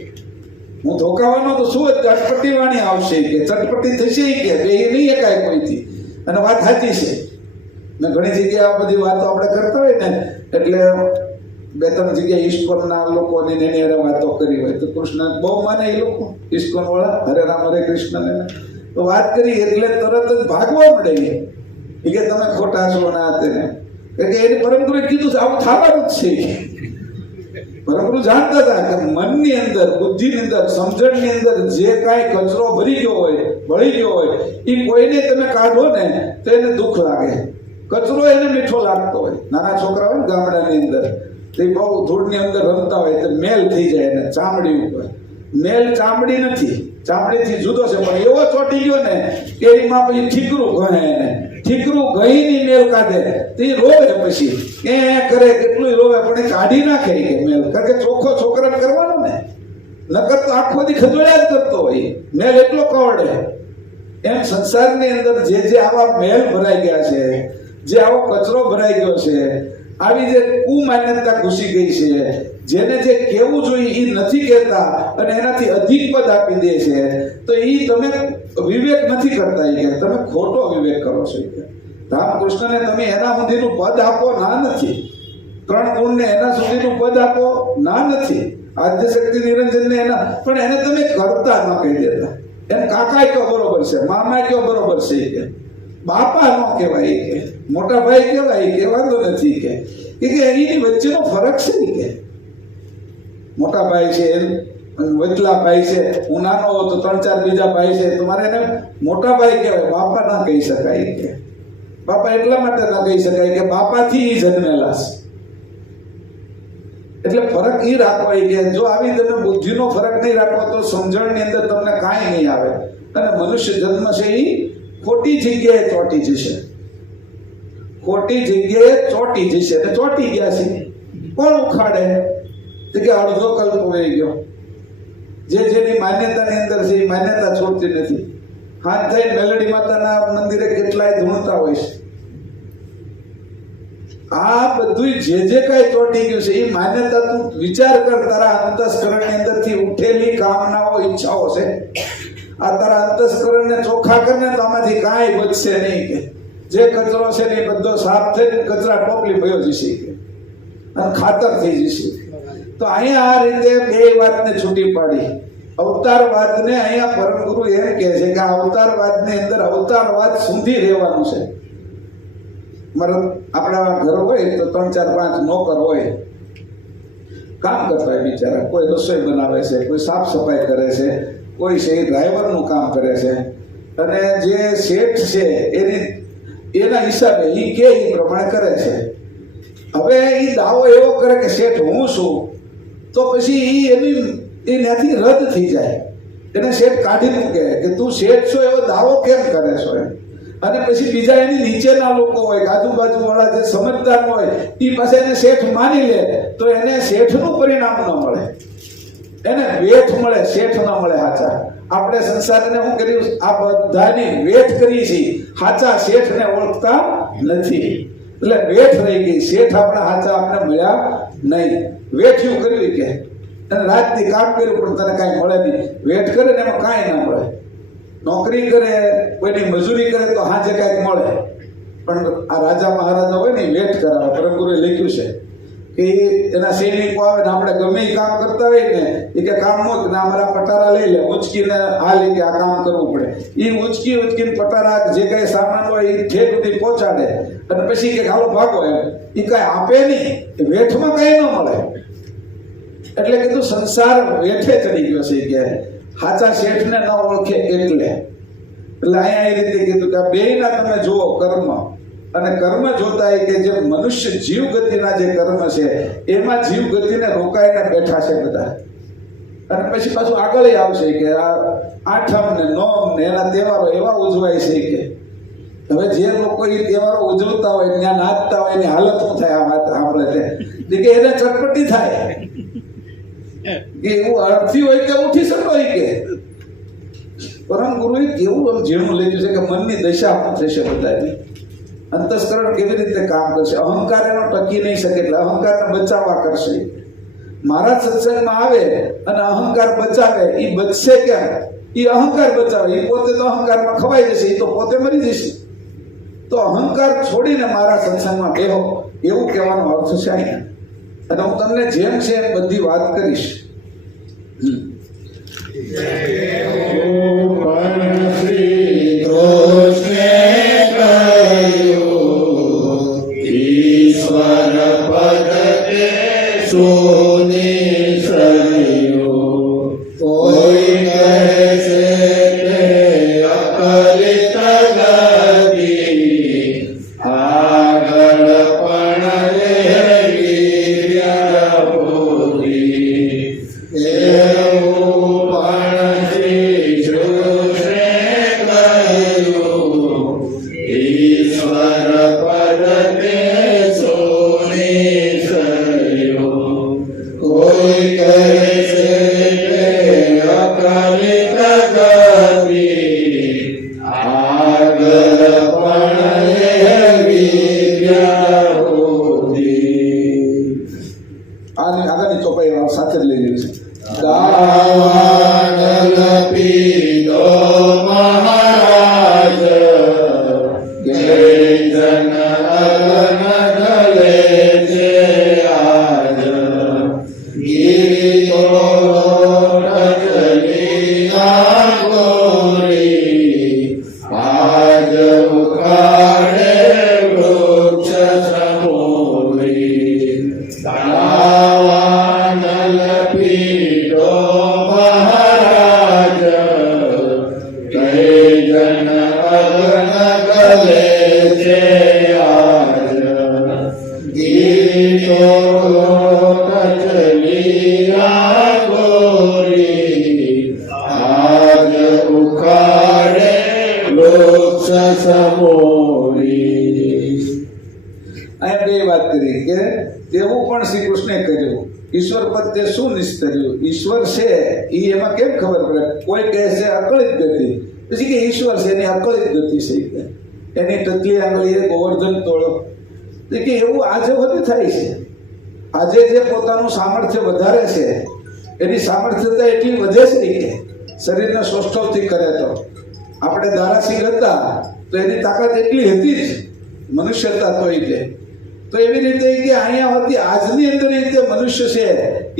હું ધોકાવાનો તો શું ચટપટી વાણી આવશે કે ચટપટી થશે કે બેહી નહીં એકાય કોઈથી. અને વાત સાચી છે. ને ઘણી જગ્યાએ આ બધી વાતો આપણે કરતા હોય ને એટલે 2-3 જગ્યાએ ઈસ્કોનના લોકોની એની હારે વાતો કરી હોય તો કૃષ્ણ બહુ માને એ લોકો ઈસ્કોન વાળા, હરે રામ હરે કૃષ્ણ તો વાત કરી એટલે તરત જ ભાગવા મળે એ કે તમે ખોટા છો ના તેને કે એની પરમગુરુએ કીધું છે આવું થવાનું જ છે. પરમગુરુ જાણતા હતા કે મનની અંદર, બુદ્ધિની અંદર, સમજણની અંદર જે કાંઈ કચરો ભરી ગયો હોય, ભળી ગયો હોય એ કોઈને તમે કાઢો ને તો એને દુઃખ લાગે. કચરો એને મીઠો લાગતો હોય. નાના છોકરા હોય ને ગામડાની અંદર તે બહુ ધૂળની અંદર રમતા હોય તો મેલ થઈ જાય એને ચામડી ઉપર. મેલ ચામડી નથી, ચામડીથી જુદો છે, પણ એવો ચોટી ગયો ને કે એમાં પછી ઠીકરું ઘણે એને ઠીકરું ગહીની મેલ કાઢે તે રોવે, પછી એ કરે કેટલું રોવે પણ એ કાઢી નાખે કે મેલ. કારણ કે ચોખ્ખો છોકરાને કરવાનો ને, નકર તો આખો દી ખજોળ્યા જ કરતો હોય. મેલ એટલો કવડે. એમ સંસારની અંદર જે આવા મેલ ભરાઈ ગયા છે, જે આવો કચરો ભરાઈ ગયો છે, આવી જે કુમાન્યતા ઘૂસી ગઈ છે, જેને જે કહેવું જોઈએ એ નથી કહેતા અને એનાથી અધિક પદ આપી દે છે તો એ તમે વિવેક નથી કરતા. કે તમે ખોટો વિવેક કરો છો. રામકૃષ્ણને તમે એના સુધીનું પદ આપો ના નથી, 3 ગુણને એના સુધીનું પદ આપો ના નથી, આદ્યશક્તિ નિરંજનને એના, પણ એને તમે કરતા ન કહી દેતા. એને કાકા કયો બરોબર છે, મામા કયો બરોબર છે કે બાપા ન કહેવાય કે મોટા ભાઈ કહેવાય કે વાંધો નથી કે એની વચ્ચેનો ફરક છે ને કે મોટા ભાઈ છે, વચલા ભાઈ છે, હું નાનો હોઉં તો 3-4 બીજા ભાઈ છે તો મારે એને મોટા ભાઈ કહેવાય, બાપા ના કહી શકાય કે બાપા એટલા માટે ના કહી શકાય કે બાપાથી જન્મેલા છે. એટલે ફરક એ રાખવો કે જો આવી તમે બુદ્ધિનો ફરક નહીં રાખો તો સમજણની અંદર તમને કાંઈ નહીં આવે અને મનુષ્ય જન્મ છે એ ખોટી જગ્યાએ ચોંટી જશે, ખોટી જગ્યાએ ચોંટી જશે. એટલે ચોંટી ગયા છે કોણ ઉખાડે તો કે અડધો કલ્પ વહી ગયો. જેની માન્યતાની અંદર છે એ માન્યતા છોડતી નથી. હાથ થઈને મેલડી માતાના મંદિરે કેટલાય ધૂણતા હોય છે આ બધું જે કાંઈ ચોંટી ગયું છે એ માન્યતા તું વિચાર કર. તારા અંતસ્કરણની અંદરથી ઉઠેલી કામનાઓ, ઈચ્છાઓ છે. આ તારા અંતસ્કરણને ચોખ્ખા કરને તો આમાંથી કાંઈ બચશે નહીં. કે જે કચરો છે ને એ બધો સાફ થઈને કચરા ટોપલી ભયો જશે કે અને ખાતર થઈ જશે. તો અહીંયા આ રીતે બે વાતને છૂટી પાડી. અવતારવાદને અહીંયા પરમગુરુ એમ કહે છે કે આ અવતારવાદની અંદર અવતારવાદ સુધી રહેવાનું છે. આપણા ઘર હોય તો 3, 4, 5 નોકર હોય, કામ કરતા હોય બિચારા. કોઈ રસોઈ બનાવે છે, કોઈ સાફ સફાઈ કરે છે, કોઈ છે ડ્રાઈવરનું કામ કરે છે. અને જે શેઠ છે એના હિસાબે એ કે એ પ્રમાણે કરે છે. હવે એ દાવો એવો કરે કે શેઠ હું છું, તો પછી એ ત્યાંથી રદ થઈ જાય. એને શેઠ કાઢી મૂકે કે તું શેઠ છો એવો દાવો કેમ કરે છો એમ. અને પછી બીજા એની નીચેના લોકો હોય, આજુબાજુ વાળા જે સમજદાર હોય એ પાસે એને શેઠ માની લે તો એને શેઠનું પરિણામ ન મળે, એને વેઠ મળે, શેઠ ન મળે સાચા. આપણે સંસારને શું કર્યું, આ બધાની વેઠ કરી છે, સાચા શેઠને ઓળખતા નથી. એટલે વેઠ રહી ગઈ. શેઠ આપણા સાચા આપણે મળ્યા નહીં. વેઠ્યું કર્યું કે અને રાતથી કામ કર્યું પણ તને કાંઈ મળે નહીં. વેઠ કરે ને એમાં કાંઈ ના મળે. નોકરી કરે, કોઈની મજૂરી કરે તો હાજે કાંઈક મળે. પણ આ રાજા મહારાજા હોય ને વેઠ કરાવે. પરમગુરુએ લખ્યું છે કે એના સૈનિકો આવે ને આપણે ગમે એ કામ કરતા હોય ને એ કે કામ ન કે અમારા પટારા લઈ લે, ઉચકીને આ લઈ કે આ કામ કરવું પડે. એ ઉચકીને પટારા જે કાંઈ સામાન હોય એ ઠેક સુધી પહોંચાડે અને પછી કે હાલો ભાગો એમ. એ કાંઈ આપે નહીં, વેઠમાં કાંઈ ન મળે. એટલે કીધું સંસાર વેઠે ચડી ગયો છે કે સાચા શેઠને ન ઓળખે એટલે. એટલે અહીંયા એ રીતે કીધું કે બેયના તમે જુઓ કર્મ, અને કર્મ જોતા એ કે જે મનુષ્ય જીવ ગતિના જે કર્મ છે એમાં જીવ ગતિને રોકાઈને બેઠા છે બધા. અને પછી પાછું આગળ આવશે કે આ આઠમ ને નોમ ને એના તહેવારો એવા ઉજવાય છે કે હવે જે લોકો એ તહેવારો ઉજવતા હોય, ત્યાં નાચતા હોય, એની હાલત શું થાય આ વાત સાંભળે છે કે એને ચટપટી થાય કે એવું અર્થી હોય કે ઉઠી શકો કે. પરમ ગુરુએ કેવું ઝીણું લખ્યું છે કે મનની દશા શું થશે બધાની, અંતસ્કરણ કેવી રીતે કામ કરશે. અહંકાર એનો ટકી નહીં શકે એટલે અહંકારને બચાવવા કરશે. મારા સત્સંગમાં આવે અને અહંકાર બચાવે, એ બચશે કેમ? એ અહંકાર બચાવે, એ પોતે તો અહંકારમાં ખવાઈ જશે, એ તો પોતે મરી જશે. તો અહંકાર છોડીને મારા સત્સંગમાં બેહો, એવું કહેવાનો અર્થ છે અહીંયા. અને હું તમને જેમ છે એમ બધી વાત કરીશ. શ્રી કૃષ્ણ ઈશ્વર પદ કે સુનિશ્ચયો કોઈ કહે છે કે અકલિત ગતિ આગળ પણ આગળની ચોપાઈ સાથે જ લઈ લીધી છે. દાવાનલ પીડો મહારાજ કે જન અગન ગલે છે આજ ગીરી રજની ગોરી આજ ઉખાડે વૃક્ષ સમોરી. દાવાનલ પીડો મહારાજ કે જન અગન ગલે છે આજ ગીતો કચલી ગોરી આજ ઉખાડે વૃક્ષ સમોરી. અહીંયા બે વાત કરી કે તેવું પણ શ્રી કૃષ્ણે કર્યું. ઈશ્વર પ્રત્યે શું નિસ્તર્યું? ઈશ્વર છે એ એમાં કેમ ખબર પડે? કોઈ કહે છે અકળિત ગતિ, પછી કે ઈશ્વર છે એની અકળિત ગતિ છે. એની ટકલી આંગળીએ ગોવર્ધન તોળો, તો કે એવું આજે બધું થાય છે. આજે જે પોતાનું સામર્થ્ય વધારે છે એની સામર્થ્યતા એટલી વધે છે કે શરીરને સૌષ્ઠવથી કરે તો આપણે દારાસિંહ હતા તો એની તાકાત એટલી હતી જ મનુષ્યતા તોય કે તો એવી રીતે કે અહીંયા હતી આજની અંદર એ રીતે મનુષ્ય છે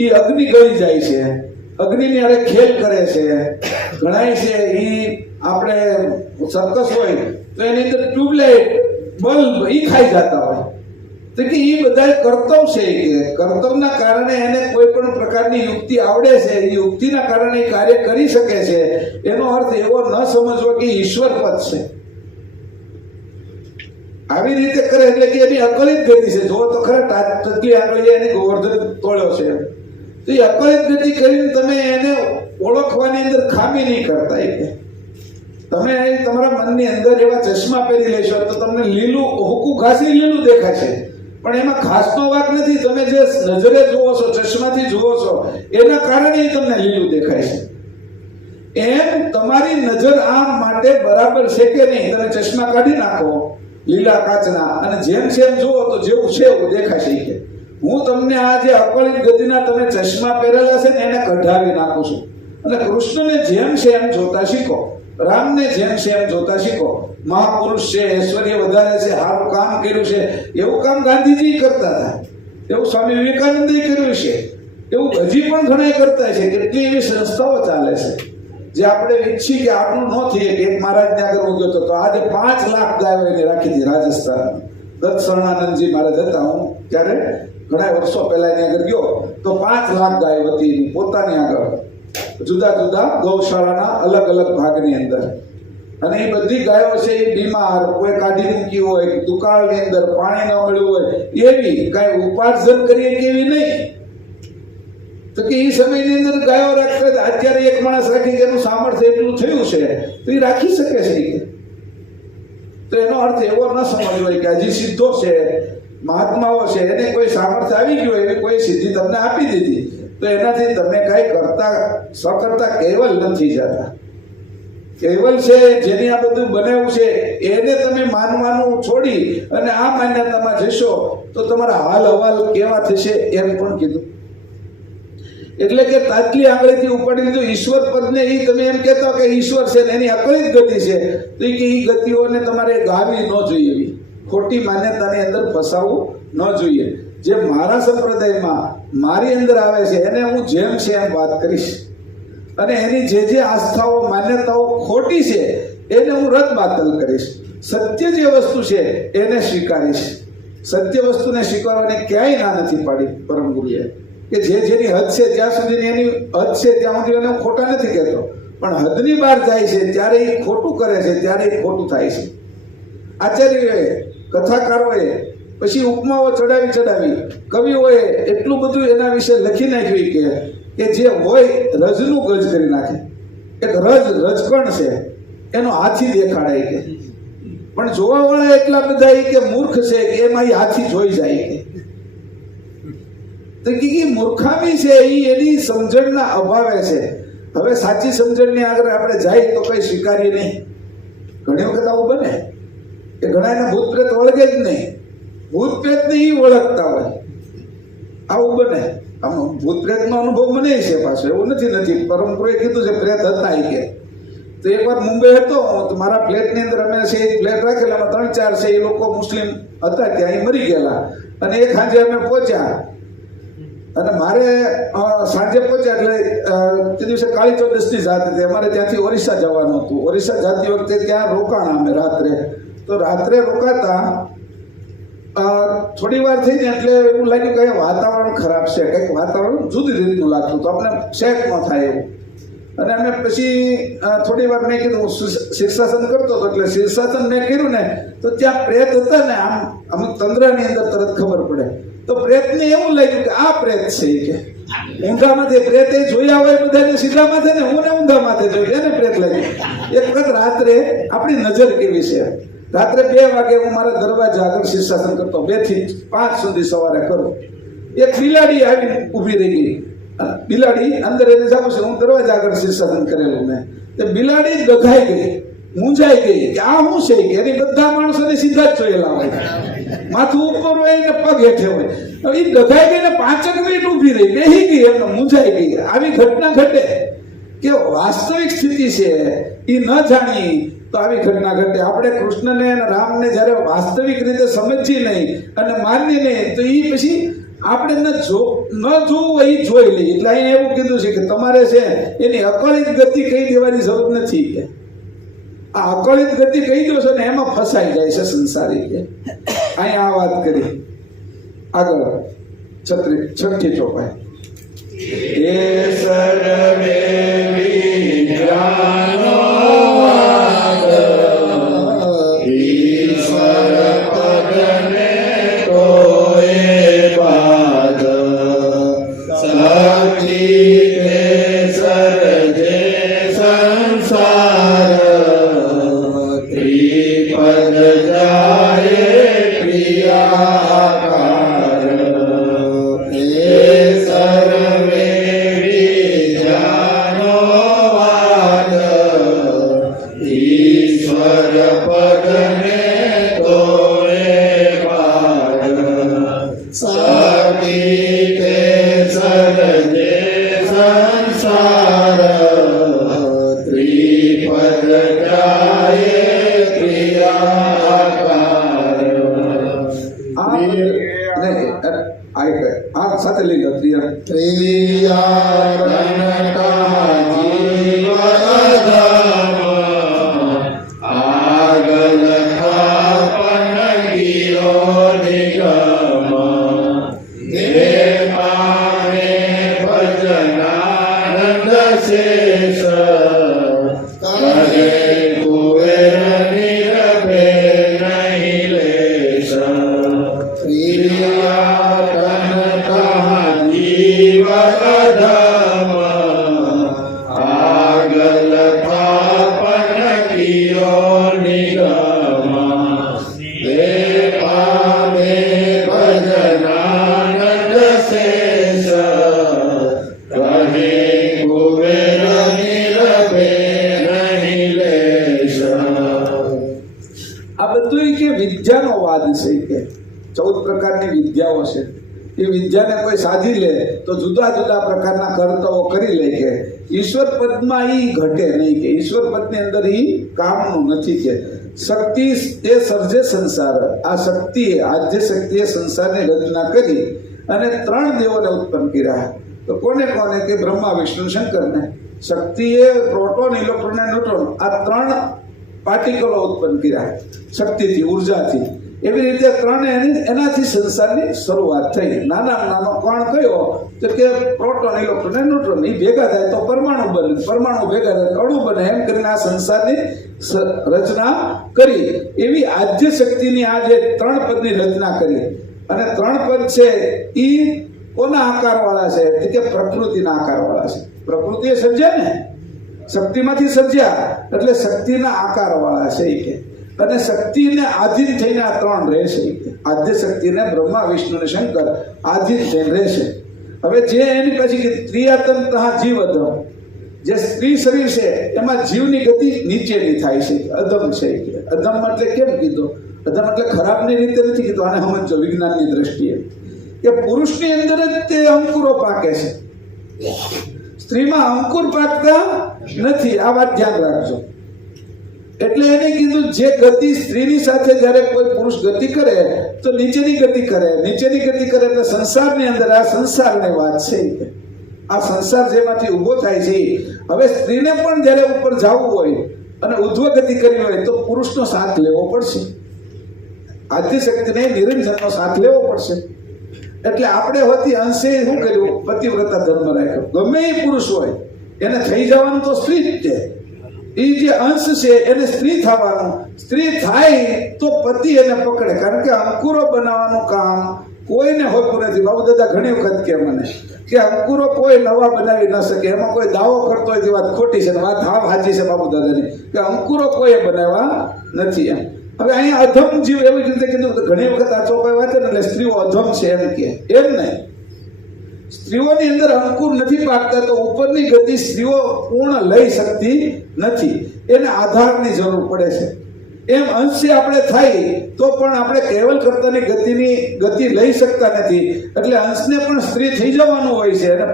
એ અગ્નિ ગળી જાય છે, અગ્નિની અરે ખેલ કરે છે. ઘણાય છે એ આપણે સર્કસ હોય તો એની અંદર ટ્યુબલાઇટ બલ્બ એ ખાઈ જતા હોય તો કે એ બધા કર્તવ્ય છે કે કર્તવ્યના કારણે એને કોઈ પણ પ્રકારની યુક્તિ આવડે છે, એ યુક્તિના કારણે એ કાર્ય કરી શકે છે. એનો અર્થ એવો ન સમજવો કે ઈશ્વર પદ છે. આવી રીતે કરે એટલે કે એની અકળિત ગતિ છે. જો તો ખરા ટચલી આંગળીએ એની ગોવર્ધન તોડ્યો છે તો એ અકળિત ગતિ કરીને તમે એને ઓળખવાની અંદર ખામી નહીં કરતા. કે તમે તમારા મનની અંદર એવા ચશ્મા પહેરી લેશો તો તમને લીલું હુકું ઘાસી લીલું દેખાશે, પણ એમાં ઘાસનો વાંક નથી. તમે જે નજરે જુઓ છો, ચશ્માથી જુઓ છો એના કારણે તમને લીલું દેખાય છે. એમ તમારી નજર આમ માટે બરાબર છે કે નહીં, તમે ચશ્મા કાઢી નાખો લીલા કાચના અને જેમ છે એમ જુઓ તો જેવું છે એવું દેખાશે. કે હું તમને આ જે અકળિત ગતિના તમે ચશ્મા પહેરેલા છે ને એને કઢાવી નાખું છું અને કૃષ્ણને જેમ છે એમ જોતા શીખો, રામને જેમ છે એમ જોતા શીખો. મહાપુરુષ છે, ઐશ્વર્ય વધારે છે, સારું કામ કર્યું છે, એવું કામ ગાંધીજી કરતા હતા, એવું સ્વામી વિવેકાનંદે કર્યું છે, એવું હજી પણ ઘણા કરતા છે. કેટલી એવી સંસ્થાઓ ચાલે છે જે આપણે ઈચ્છી કે આટલું ન થઈએ કે એક મહારાજને આગળ હું ગયો તો આજે 5 લાખ ગાયો એને રાખી હતી રાજસ્થાન. દત્ત શરણાનંદજી મહારાજ હતા, હું ત્યારે ઘણા વર્ષો પહેલા એની આગળ ગયો તો 5 લાખ ગાયો હતી પોતાની આગળ, જુદા જુદા ગૌશાળાના અલગ અલગ ભાગની અંદર. અને એ બધી ગાયો છે એ બીમાર, કોઈ કાઢી મૂકી હોય, દુકાળની અંદર પાણી ન મળ્યું હોય, એવી કઈ ઉપાર્જન કરીએ કેવી નહીં. તો કે એ સમયની અંદર ગાયો રાખતા. અત્યારે એક માણસ રાખી એનું સામર્થ્ય એટલું થયું છે તો એ રાખી શકે છે. તો એનો અર્થ એવો ન સમજવો કે હજી સિદ્ધો છે, મહાત્માઓ છે, એને કોઈ સામર્થ્ય આવી ગયું એવી કોઈ સિદ્ધિ તમને આપી દીધી તો એનાથી તમે કઈ કરતા સકર્તા કેવલ નથી જતા. કેવલ છે જેની આ બધું બનાવ્યું છે એને તમે માનવાનું છોડી અને આ માન્યતામાં જશો તો તમારા હાલ હવાલ કેવા થશે એમ પણ કીધું. એટલે કે તાટલી આંગળીથી ઉપાડી લીધું ઈશ્વર પદને. એ તમે એમ કહેતા કે ઈશ્વર છે ને એની અકળિત ગતિ છે તો એ કે એ ગતિઓને તમારે ગાવી ન જોઈએ, એવી ખોટી માન્યતાની અંદર ફસાવવું ન જોઈએ. જે મારા સંપ્રદાયમાં મારી અંદર આવે છે એને હું જેમ છે એમ વાત કરીશ અને એની જે આસ્થાઓ માન્યતાઓ ખોટી છે એને હું રદ બાતલ કરીશ. સત્ય જે વસ્તુ છે એને સ્વીકારીશ. સત્ય વસ્તુને સ્વીકારવાની ક્યાંય ના નથી પાડી પરમ ગુરુએ કે જેની હદ છે ત્યાં સુધી એની હદ છે ત્યાં સુધી એને હું ખોટા નથી કહેતો, પણ હદની બહાર જાય છે ત્યારે એ ખોટું કરે છે, ત્યારે એ ખોટું થાય છે. આચાર્યોએ, કથાકારોએ, પછી ઉપમાઓ ચડાવી કવિઓએ એટલું બધું એના વિશે લખી નાખ્યું કે જે હોય રજનું ગજ કરી નાખે. એક રજકણ છે એનો હાથી દેખાડાય કે, પણ જોવા વાળા એટલા બધા કે મૂર્ખ છે કે એમાં એ હાથી જોઈ જાય કે. તો કે મૂર્ખામી છે એ એની સમજણના અભાવે છે. હવે સાચી સમજણની આગળ આપણે જાય તો કઈ સ્વીકારીએ નહીં. ઘણી વખત આવું બને કે ઘણા એના ભૂત પ્રેત ઓળખે જ નહીં, ભૂત પ્રેતને એ ઓળખતા હોય, આવું બને. આમ ભૂત પ્રેતનો અનુભવ મને છે પાછો, એવું નથી. પરમ ગુરુએ કીધું છે પ્રેત હતા કે. તો એકવાર મુંબઈ હતો તો મારા ફ્લેટની અંદર અમે છે ફ્લેટ રાખેલા, એમાં 3-4 છે એ લોકો મુસ્લિમ હતા ત્યાં, એ મરી ગયેલા. અને એક સાંજે અમે પહોંચ્યા અને મારે સાંજે પહોંચ્યા એટલે તે દિવસે કાળી ચૌદસની જાત હતી, અમારે ત્યાંથી ઓરિસ્સા જવાનું હતું. ઓરિસ્સા જતી વખતે ત્યાં રોકાણા અમે રાત્રે. તો રાત્રે રોકાતા થોડી વાર થઈ ને એટલે એવું લાગ્યું કે વાતાવરણ ખરાબ છે, કંઈક વાતાવરણ જુદી રીતનું લાગતું તો આપણે સેટ ન થાય એવું. અને અમે પછી થોડી વાર મેં કીધું શીર્ષાસન કરતો હતો એટલે શીર્ષાસન મેં કર્યું ને તો ત્યાં પ્રેત હતા ને, આમ અમુક તંદ્રની અંદર તરત ખબર પડે. તો પ્રેતને એવું લાગ્યું કે આ પ્રેત છે કે ઊંધા માથે પ્રેત એ જોયા હોય બધાને સીધા માથે ને હું ને ઊંધા માથે જોયું એને પ્રેત લાગ્યું. એક વખત રાત્રે આપણી નજર કેવી છે, રાત્રે 2 વાગે હું મારા દરવાજા આગળ શીર્ષાસન કરતો, 2 થી 5 સુધી સવારે કરું. એક બિલાડી આવી ઊભી રહી ગઈ. બિલાડી અંદર એને જાવ છે, હું દરવાજા આગળ શીર્ષાસન કરેલું મેં. તે બિલાડી ગઘાઈ ગઈ મૂંઝાઈ ગઈ કે આ શું છે કે એની બધા માણસોને સીધા જ જોયેલા હોય, માથું ઉપર હોય ને પગ હેઠે હોય. હવે એ ડઘાઈ ગઈ ને 5 મિનિટ ઊભી રહી, બેહી ગઈ, એમને મૂંઝાઈ ગઈ. આવી ઘટના ઘટે કે વાસ્તવિક સ્થિતિ છે એ ન જાણી તો આવી ઘટના ઘટે. આપણે કૃષ્ણને અને રામને જ્યારે વાસ્તવિક રીતે સમજીએ નહીં અને માનીએ નહીં તો એ પછી આપણે ન જોવું હોય એ જોઈ લઈએ. એટલે અહીંયા એવું કીધું છે કે તમારે છે એની અકળિત ગતિ કહી દેવાની જરૂર નથી. કે આ અકળિત ગતિ કહી દો છો ને એમાં ફસાઈ જાય છે સંસારી. કે અહીંયા આ વાત કરી. આગળ છઠ્ઠી ચોપાઈ. એ સર્વે વિદ્યાનો વાદ, ઈશ્વર પદને કોએ બાદ, શક્તિ તે સર્જે સંસાર, ત્રિપદ જાય ક્રિયાકાર. એ સર્વે વિદ્યાનો વાદ, ઈશ્વર પદને તોડે બાદ, શક્તિ તે સર્જે સંસાર, ત્રિપદ જાય ક્રિયાકાર. આ સાથે લઈ લો. આ બધું કે વિદ્યાનો વાદ છે. કે 14 પ્રકારની વિદ્યાઓ છે. એ વિદ્યાને કોઈ સાધી લે તો જુદા જુદા પ્રકારના કર્તવ્યો કરી લે. કે ઈશ્વર પદમાં ઈ ઘટે નહીં. કે ઈશ્વર પદની અંદર ઈ કામનું નથી. કે શક્તિ એ સર્જે સંસાર. આ શક્તિએ, આદ્ય શક્તિએ સંસારની રચના કરી અને 3 દેવોને ઉત્પન્ન કર્યા. તો કોને કોને? કે બ્રહ્મા, વિષ્ણુ, શંકરને. શક્તિએ પ્રોટોન, ઇલેક્ટ્રોન અને ન્યુટ્રોન આ 3 પાર્ટિકલો ઉત્પન્ન કર્યા શક્તિથી, ઉર્જાથી. એવી રીતે 3 એનાથી સંસારની શરૂઆત થઈ. નાનામાં નાનો કણ કયો? તો કે પ્રોટોન, ઇલેક્ટ્રોન અને ન્યુટ્રોન. એ ભેગા થાય તો પરમાણુ બને, પરમાણુ ભેગા થાય તો અણુ બને. એમ કરીને આ સંસારની રચના કરી. એવી આદ્ય શક્તિની આ જે 3 પદની રચના કરી. અને 3 પદ છે એ કોના આકારવાળા છે? કે પ્રકૃતિના આકારવાળા છે. પ્રકૃતિએ સર્જ્યા ને, શક્તિમાંથી સર્જ્યા એટલે શક્તિના આકારવાળા છે. કે અને શક્તિને આધીન થઈને આ 3 રહેશે. આદ્ય શક્તિને બ્રહ્મા, વિષ્ણુ અને શંકર આધીન થઈને રહેશે. હવે જે એની પછી કે ત્રિયાતંતઃ જીવધમ, જે સ્ત્રી શરીર છે એમાં જીવની ગતિ નીચેની થાય છે, અધમ છે. અધમ એટલે કેમ કીધું? અધમ એટલે ખરાબની રીતે નથી કીધું. આને સમજો વિજ્ઞાનની દ્રષ્ટિએ કે પુરુષની અંદર જ તે અંકુરો પાકે છે, સ્ત્રીમાં અંકુર પાકતા નથી. આ વાત ધ્યાન રાખજો. એટલે એને કીધું જે ગતિ સ્ત્રીની સાથે જ્યારે કોઈ પુરુષ ગતિ કરે તો નીચેની ગતિ કરે, નીચેની ગતિ કરે એટલે સંસારની અંદર આ સંસારની વાત છે. આ સંસાર જેમાંથી ઊભો થાય છે. હવે સ્ત્રીને પણ જ્યારે ઉપર જવું હોય અને ઉધ્વ ગતિ કરવી હોય તો પુરુષનો સાથ લેવો પડશે. આદ્ય શક્તિને નિરંજનનો સાથ લેવો પડશે. એટલે આપણે હોતી અંશે શું કર્યું? પતિવ્રતા ધર્મ રાખ્યો. ગમે એ પુરુષ હોય એને થઈ જવાનું તો સ્ત્રી જ છે. એ જે અંશ છે એને સ્ત્રી થવાનું. સ્ત્રી થાય તો પતિ એને પકડે. કારણ કે અંકુરો બનાવવાનું કામ કોઈને હોતું નથી. બાબુ દાદા ઘણી વખત કે મને કે અંકુરો કોઈ નવા બનાવી ન શકે. એમાં કોઈ દાવો કરતો હોય તે વાત ખોટી છે. વાત હાવ સાચી છે બાબુ દાદાની કે અંકુરો કોઈ બનાવવા નથી. એમ હવે અહીંયા અધમ જીવ એવી રીતે કીધું. ઘણી વખત આ ચોપાઈ વાંચે ને એટલે સ્ત્રીઓ અધમ છે એમ કે. એમ નહીં, સ્ત્રીઓની અંદર અંકુર નથી પાકતા તો ઉપરની ગતિ સ્ત્રીઓ પૂર્ણ લઈ શકતી નથી. એને આધારની જરૂર પડે છે. એમ અંશે આપણે થાય તો પણ આપણે કેવલ કર્તાની ગતિ લઈ શકતા નથી. એટલે અંશને પણ સ્ત્રી થઈ જવાનું હોય છે અને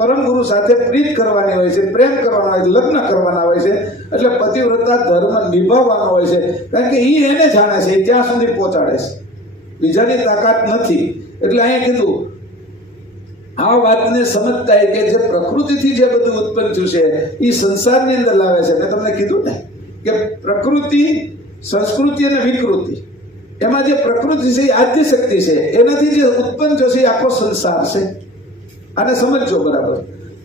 પરમ ગુરુ સાથે પ્રીત કરવાની હોય છે, પ્રેમ કરવાનો હોય છે, લગ્ન કરવાના હોય છે. એટલે પતિવ્રતા ધર્મ નિભાવવાનો હોય છે, કારણ કે એ એને જાણે છે, એ ત્યાં સુધી પહોંચાડે છે, બીજાની તાકાત નથી. એટલે અહીંયા કીધું આ વાતને સમજતા કે જે પ્રકૃતિથી જે બધું ઉત્પન્ન થયું છે એ સંસારની અંદર લાવે છે. મેં તમને કીધું ને કે પ્રકૃતિ, સંસ્કૃતિ અને વિકૃતિ, એમાં જે પ્રકૃતિ છે એ આદ્ય શક્તિ છે, એનાથી જે ઉત્પન્ન થયો છે એ આખો સંસાર છે. આને સમજજો બરાબર.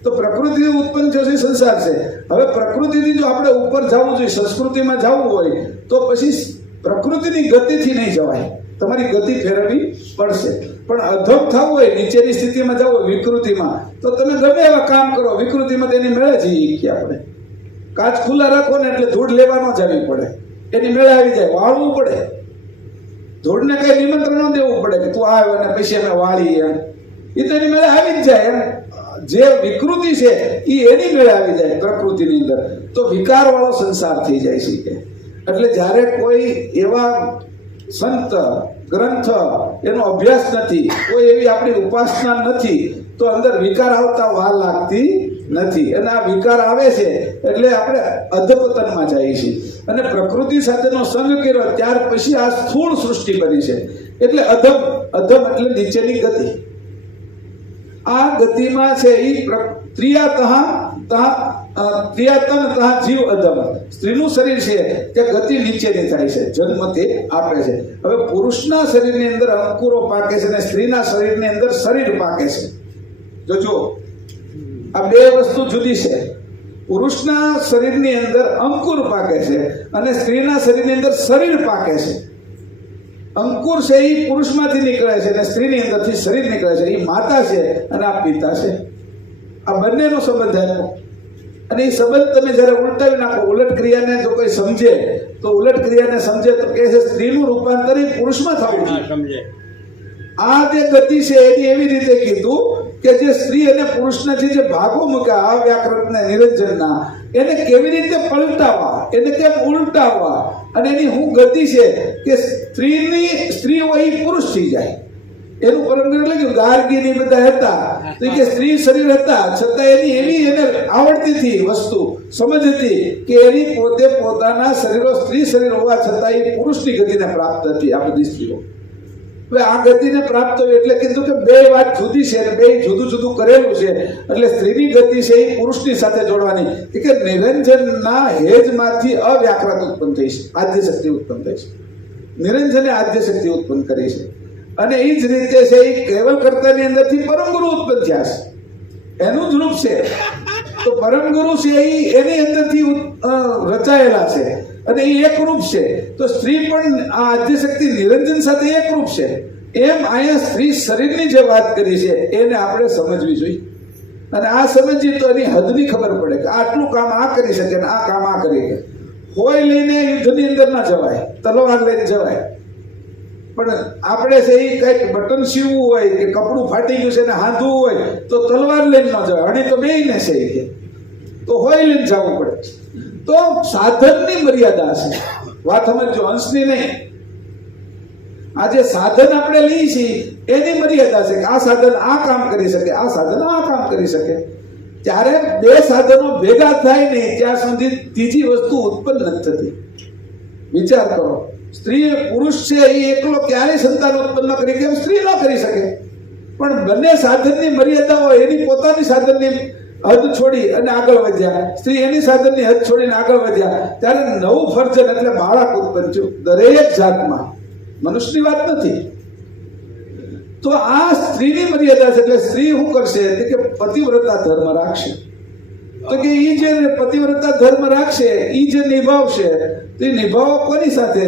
તો પ્રકૃતિ ઉત્પન્ન થયો છે સંસાર છે. હવે પ્રકૃતિથી જો આપણે ઉપર જવું જોઈએ, સંસ્કૃતિમાં જવું હોય તો પછી પ્રકૃતિની ગતિથી નહીં જવાય, તમારી ગતિ ફેરવવી પડશે. પણ અધમ થવું હોય, નીચેની સ્થિતિમાં જવું હોય વિકૃતિમાં, તો તમે ગમે એવા કામ કરો, વિકૃતિમાં તેની મેળે જઈએ કે આપણે કાચ ખુલ્લા રાખો ને એટલે ધૂળ લેવા ન જવી પડે, એની મેળે આવી જાય, વાળવું પડે. ધૂળને કઈ નિમંત્રણ ન દેવું પડે કે તું આવ અને પછી અમે વાળી, એમ એ તો એની મેળે આવી જ જાય. એમ જે વિકૃતિ છે એ એની મેળે આવી જાય પ્રકૃતિની અંદર, તો વિકાર વાળો સંસાર થઈ જાય છે. એટલે જ્યારે કોઈ એવા સંત ગ્રંથ એનો અભ્યાસ નથી, કોઈ એવી આપણી ઉપાસના નથી, તો અંદર વિકાર આવતા વાર લાગતી નથી. અને આ વિકાર આવે છે એટલે આપણે અધપતનમાં જઈએ છીએ. અને પ્રકૃતિ સાથેનો સંગ કર્યો ત્યાર પછી આ સ્થૂળ સૃષ્ટિ બની છે. એટલે અધમ એટલે નીચેની ગતિ. આ ગતિમાં છે એ ત્રિયાતન જીવ અધમ. સ્ત્રીનું શરીર છે તે ગતિ નીચેની થાય છે, જન્મ તે આપે છે. હવે પુરુષના શરીરની અંદર અંકુરો પાકે છે અને સ્ત્રીના શરીરની અંદર શરીર પાકે છે. જોજો આ બે વસ્તુ જુદી છે. પુરુષના શરીરની અંદર અંકુર પાકે છે અને સ્ત્રીના શરીરની અંદર શરીર પાકે છે. અંકુર છે એ પુરુષમાંથી નીકળે છે અને સ્ત્રીની અંદરથી શરીર નીકળે છે. એ માતા છે અને આ પિતા છે. આ બંનેનો સંબંધ આપ્યો. અને એ સંબંધ તમે જ્યારે ઉલટાવી નાખો, ઉલટ ક્રિયાને જો કોઈ સમજે તો ઉલટ ક્રિયાને સમજે તો કહે છે સ્ત્રીનું રૂપાંતર પુરુષમાં થવું જોઈએ. આ જે ગતિ છે એની એવી રીતે કીધું કે જે સ્ત્રી અને પુરુષના જે ભાગો મૂક્યા આ વ્યાકૃતને નિરંજનના, એને કેવી રીતે પલટાવવા, એને કેમ ઉલટાવવા, અને એની શું ગતિ છે કે સ્ત્રી હોય એ પુરુષ થઈ જાય. એનું પરંપરા એટલે કે ગાર્ગી બધા હતા તો કે સ્ત્રી શરીર હતા, છતાં એની એવી એને આવડતી હતી, વસ્તુ સમજ હતી કે એની પોતે પોતાના શરીરો સ્ત્રી શરીર હોવા છતાં એ પુરુષની ગતિને પ્રાપ્ત હતી. આ બધી સ્ત્રીઓ હવે આ ગતિને પ્રાપ્ત હોય એટલે કીધું કે બે વાત જુદી છે અને બે જુદું જુદું કરેલું છે. એટલે સ્ત્રીની ગતિ છે એ પુરુષની સાથે જોડવાની. કે નિરંજનના હેજમાંથી અવ્યાકૃત ઉત્પન્ન થઈ છે, આદ્ય શક્તિ ઉત્પન્ન થઈ છે. નિરંજને આદ્ય શક્તિ ઉત્પન્ન કરી છે. અને એ જ રીતે છે એ કેવલ કર્તાની અંદરથી પરમ ગુરુ ઉત્પન્ન થયા છે, એનું જ રૂપ છે. તો પરમ ગુરુ છે એ એની અંદરથી રચાયેલા છે અને એ એક રૂપ છે. તો સ્ત્રી પણ આ આદ્ય શક્તિ નિરંજન સાથે એક રૂપ છે. એમ અહીંયા સ્ત્રી શરીરની જે વાત કરી છે એને આપણે સમજવી જોઈએ. અને આ સમજીએ તો એની હદની ખબર પડે કે આટલું કામ આ કરી શકે ને આ કામ આ કરી શકે. હોય લઈને યુદ્ધની અંદર ના જવાય, તલવાર લઈને જવાય. પણ આપણે છે એ કંઈક બટન સીવવું હોય કે કપડું ફાટી ગયું છે ને હાંધવું હોય તો તલવાર લઈને ન જવાય. અને તો બેયને છે કે તો હોય લઈને જવું પડે. તો સાધનની મર્યાદા છે, વાત સમજો, અંશની નહીં. આ જે સાધન આપણે લઈએ છીએ એની મર્યાદા છે કે આ સાધન આ કામ કરી શકે, આ સાધન આ કામ કરી શકે. ત્યારે બે સાધનો ભેગા થાય નહીં ત્યાં સુધી ત્રીજી વસ્તુ ઉત્પન્ન નથી થતી. વિચાર કરો, સ્ત્રી પુરુષ છે એ એકલો ક્યારેય સંતાન ઉત્પન્ન ન કરી, કેમ સ્ત્રી ન કરી શકે? પણ બંને સાધનની મર્યાદા હોય, એની પોતાની સાધનની હદ છોડી અને આગળ વધ્યા, સ્ત્રી એની સાધનની હદ છોડીને આગળ વધ્યા, ત્યારે નવું ફર્જન એટલે બાળક ઉત્પન્ન થયું દરેક જાતમાં. મનુષ્યની વાત નથી. તો આ સ્ત્રીની મર્યાદા છે. એટલે સ્ત્રી શું કરશે કે પતિવ્રતા ધર્મ રાખશે. તો કે એ જે પતિવ્રતા ધર્મ રાખશે એ જે નિભાવશે તો એ નિભાવવા કોની સાથે?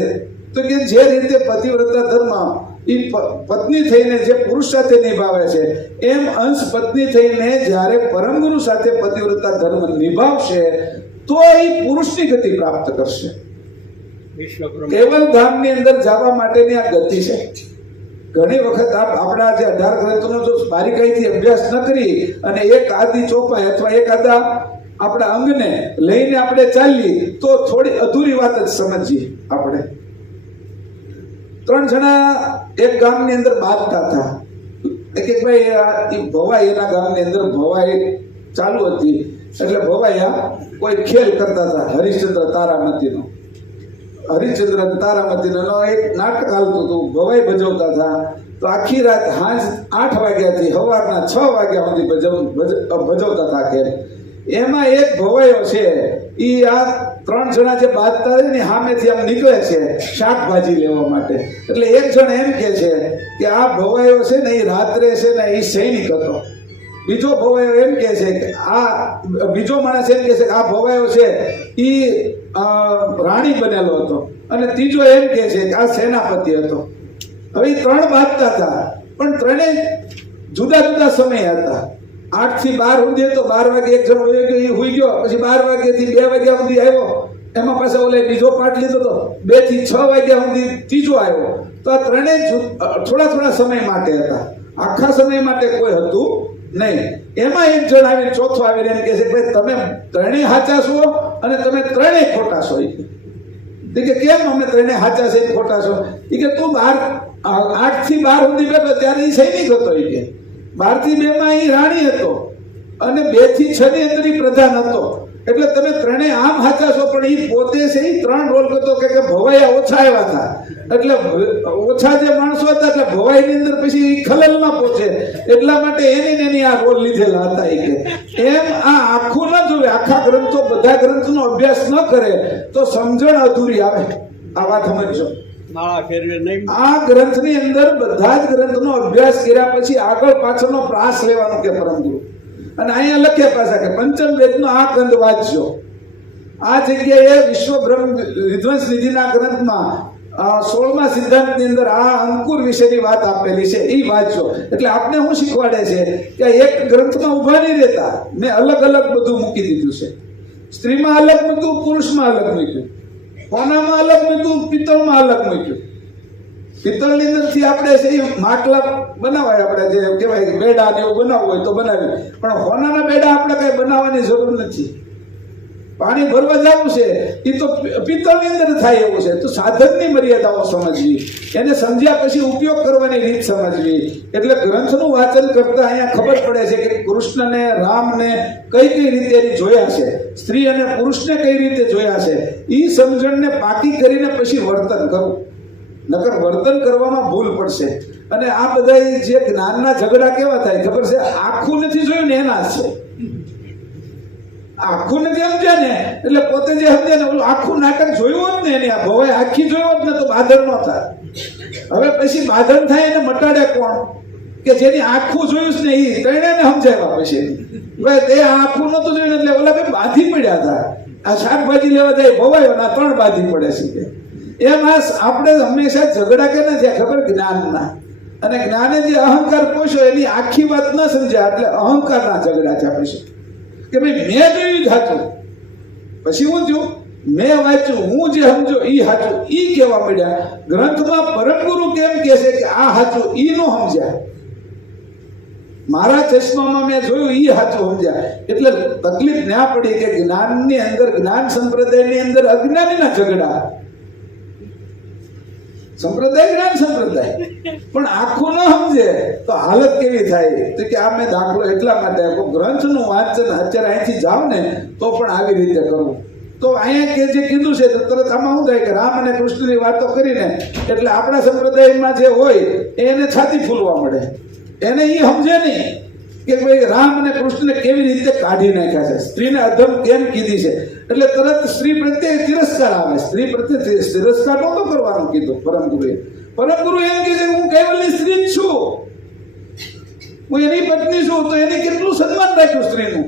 તો કે જે રીતે પતિવ્રતા ધર્મ એ પત્ની થઈને જે પુરુષ સાથે નિભાવે છે એમ અંશ પત્ની થઈને જ્યારે પરમ ગુરુ સાથે પતિવ્રતા ધર્મ નિભાવશે તો એ પુરુષની ગતિ પ્રાપ્ત કરશે. કેવલ ધામની અંદર જવા માટેની આ ગતિ છે. ઘણી વખત આપણા જે 18 ગ્રંથોનો જો બારીકાઈથી અભ્યાસ ન કરી અને એક આદી ચોપાઈ અથવા એક આદા આપણા અંગને લઈને આપણે ચાલીએ તો થોડી અધૂરી વાત જ સમજીએ આપણે. 3 જણા એક ગામની અંદર બાંધતા હતા. એક ભાઈ ભવાઈ એના ગામની અંદર ભવાઈ ચાલુ હતી. એટલે ભવાયા કોઈ ખેલ કરતા હતા હરિશ્ચંદ્ર તારામતીનો. હરિશ્ચંદ્ર તારામતીનો એક નાટક હાલતું હતું. ભવાઈ ભજવતા હતા. તો આખી રાત સાંજ 8 વાગ્યાથી સવારના 6 વાગ્યા સુધી ભજવતા હતા ખેલ. એમાં એક ભવાયો છે એ આ 3 જણા જે બાંધતા હોય ને સામેથી આમ નીકળે છે શાકભાજી લેવા માટે. એટલે એક જણ એમ કે છે કે આ ભવાયો છે ને એ રાત્રે છે ને એ સૈનિક હતો. બીજો ભવાયો એમ કે છે કે આ બીજો માણસ એમ કે છે કે આ ભવાયો છે એ રાણી બનેલો હતો. અને ત્રીજો એમ કે છે કે આ સેનાપતિ હતો. હવે 3 બાંધતા હતા પણ ત્રણેય જુદા જુદા સમય હતા. 8 થી 12 સુધી તો 12 વાગે એક જણ હુઈ ગયો. પછી 12 વાગ્યાથી 2 વાગ્યા સુધી આવ્યો. એમાં પાછો ઓલે બીજો પાઠ લીધો તો 2 થી 6 વાગ્યા સુધી ત્રીજો આવ્યો. તો આ ત્રણેય થોડા થોડા સમય માટે હતા. આખા સમય માટે કોઈ હતું નહીં. એમાં એક જણ આવીને ચોથો આવીને એમ કે છે ભાઈ તમે ત્રણેય સાચા છો અને તમે ત્રણેય ખોટા છો. કે કેમ અમે ત્રણેય સાચા છે ખોટા છો? એ કે તું 8 થી 12 સુધી બેઠો ત્યારે એ સૈનિક હતો. એ કે 12 થી 2 માં એ રાણી હતો અને 2 થી 6 ની અંદર એ પ્રધાન હતો. એટલે તમે ત્રણેય આમ સાચા છો. પણ એ પોતે છે એ 3 રોલ કરતો કે ભવાયા ઓછા આવ્યા હતા. એટલે ઓછા જે માણસો હતા એટલે ભવાઈની અંદર પછી ખલેલમાં પહોંચે એટલા માટે એની આ રોલ લીધેલા હતા. એ કે એમ આ આખું ન જોવે, આખા ગ્રંથો બધા ગ્રંથનો અભ્યાસ ન કરે તો સમજણ અધૂરી આવે. આ વાત સમજો. આ ગ્રંથની અંદર બધા જ ગ્રંથનો અભ્યાસ કર્યા પછી આગળ પાછળનો પ્રાસ લેવાનો કે પરમ ગુરુ. અને અહીંયા લખ્યા પાછા કે પંચમ વેદનો આ ગ્રંથ વાંચજો. આ જગ્યાએ વિશ્વ બ્રહ્મ વિધ્વંસ નિધિના ગ્રંથમાં 16મા સિદ્ધાંતની અંદર આ અંકુર વિશેની વાત આપેલી છે. એ વાંચજો. એટલે આપને શું શીખવાડે છે કે એક ગ્રંથમાં ઉભા નહીં રહેતા. મેં અલગ અલગ બધું મૂકી દીધું છે. સ્ત્રીમાં અલગ મૂક્યું, પુરુષમાં અલગ મૂક્યું, કોનામાં અલગ મૂક્યું, પિત્તળમાં અલગ મૂક્યું. પિત્તળની અંદરથી આપણે છે માટલા બનાવાય, આપણે જે કહેવાય બેડા ને એવું બનાવવું હોય તો બનાવ્યું. પણ હોનાના બેડા આપણે કઈ બનાવવાની જરૂર નથી. પાણી ભરવા જવું છે એ તો પિત્તળની અંદર થાય એવું છે. તો સાધનની મર્યાદાઓ સમજવી, એને સમજ્યા પછી ઉપયોગ કરવાની રીત સમજવી. એટલે ગ્રંથનું વાંચન કરતા અહીંયા ખબર પડે છે કે કૃષ્ણને રામને કઈ કઈ રીતે એની જોયા છે, સ્ત્રી અને પુરુષને કઈ રીતે જોયા છે. એ સમજણને પાકી કરીને પછી વર્તન કરવું. નકર વર્તન કરવામાં ભૂલ પડશે. અને આ બધા જે જ્ઞાનના ઝઘડા કેવા થાય ખબર છે? આખું નથી જોયું ને એના છે. આખું નથી સમજ્યા ને એટલે પોતે જે સમજ્યા ને ઓલું આખું નાટક જોયું હોત ને એની આ ભવાઈ આખી જોયું હોત ને તો બાધર ન થાય. હવે પછી બાધર થાય એને મટાડે કોણ? કે જેની આખું જોયું ને એ ત્રણેયને સમજાવ્યા પછી ભાઈ તે આખું નતું જોયું એટલે ઓલા ભાઈ બાધી પડ્યા હતા. આ શાકભાજી લેવા જાય ભવાયો ના 3 બાધી પડે છે. એમ આપણે હંમેશા ઝઘડા કે નથી ખબર જ્ઞાનના. અને જ્ઞાને જે અહંકાર પોષો એની આખી વાત ન સમજ્યા એટલે અહંકારના ઝઘડા છે પછી. કે ભાઈ મેં જોયું સાચું, પછી હું થયું મેં વાંચ્યું, હું જે સમજો એ સાચું એ કહેવા મળ્યા. ગ્રંથમાં પરમ ગુરુ કેમ કે છે કે આ સાચું એ નો સમજ્યા, મારા ચશ્મામાં મેં જોયું એ સાચું સમજ્યા. એટલે તકલીફ ના પડી કે જ્ઞાનની અંદર, જ્ઞાન સંપ્રદાયની અંદર અજ્ઞાનીના ઝઘડા. સંપ્રદાય જ્ઞાન સંપ્રદાય પણ આખું ન સમજે તો હાલત કેવી થાય? તો કે આ મેં દાખલો એટલા માટે આપ્યો. ગ્રંથનું વાંચન અત્યારે અહીંથી જાવ ને તો પણ આવી રીતે કરવું. તો અહીંયા કે જે કીધું છે તો તરત આમાં શું થાય કે રામ અને કૃષ્ણની વાતો કરીને એટલે આપણા સંપ્રદાયમાં જે હોય એને છાતી ફૂલવા મળે. એને એ સમજે નહીં કે ભાઈ રામ અને કૃષ્ણને કેવી રીતે કાઢી નાખ્યા છે, સ્ત્રીને અધમ કેમ કીધી છે. એટલે તરત સ્ત્રી પ્રત્યે તિરસ્કાર આવે. સ્ત્રી પ્રત્યે તિરસ્કાર નહોતો કરવાનું કીધું પરમ ગુરુએ. પરમ ગુરુ એમ કહે છે હું કેવલની સ્ત્રી જ છું, હું એની પત્ની છું. તો એને કેટલું સન્માન રાખ્યું સ્ત્રીનું.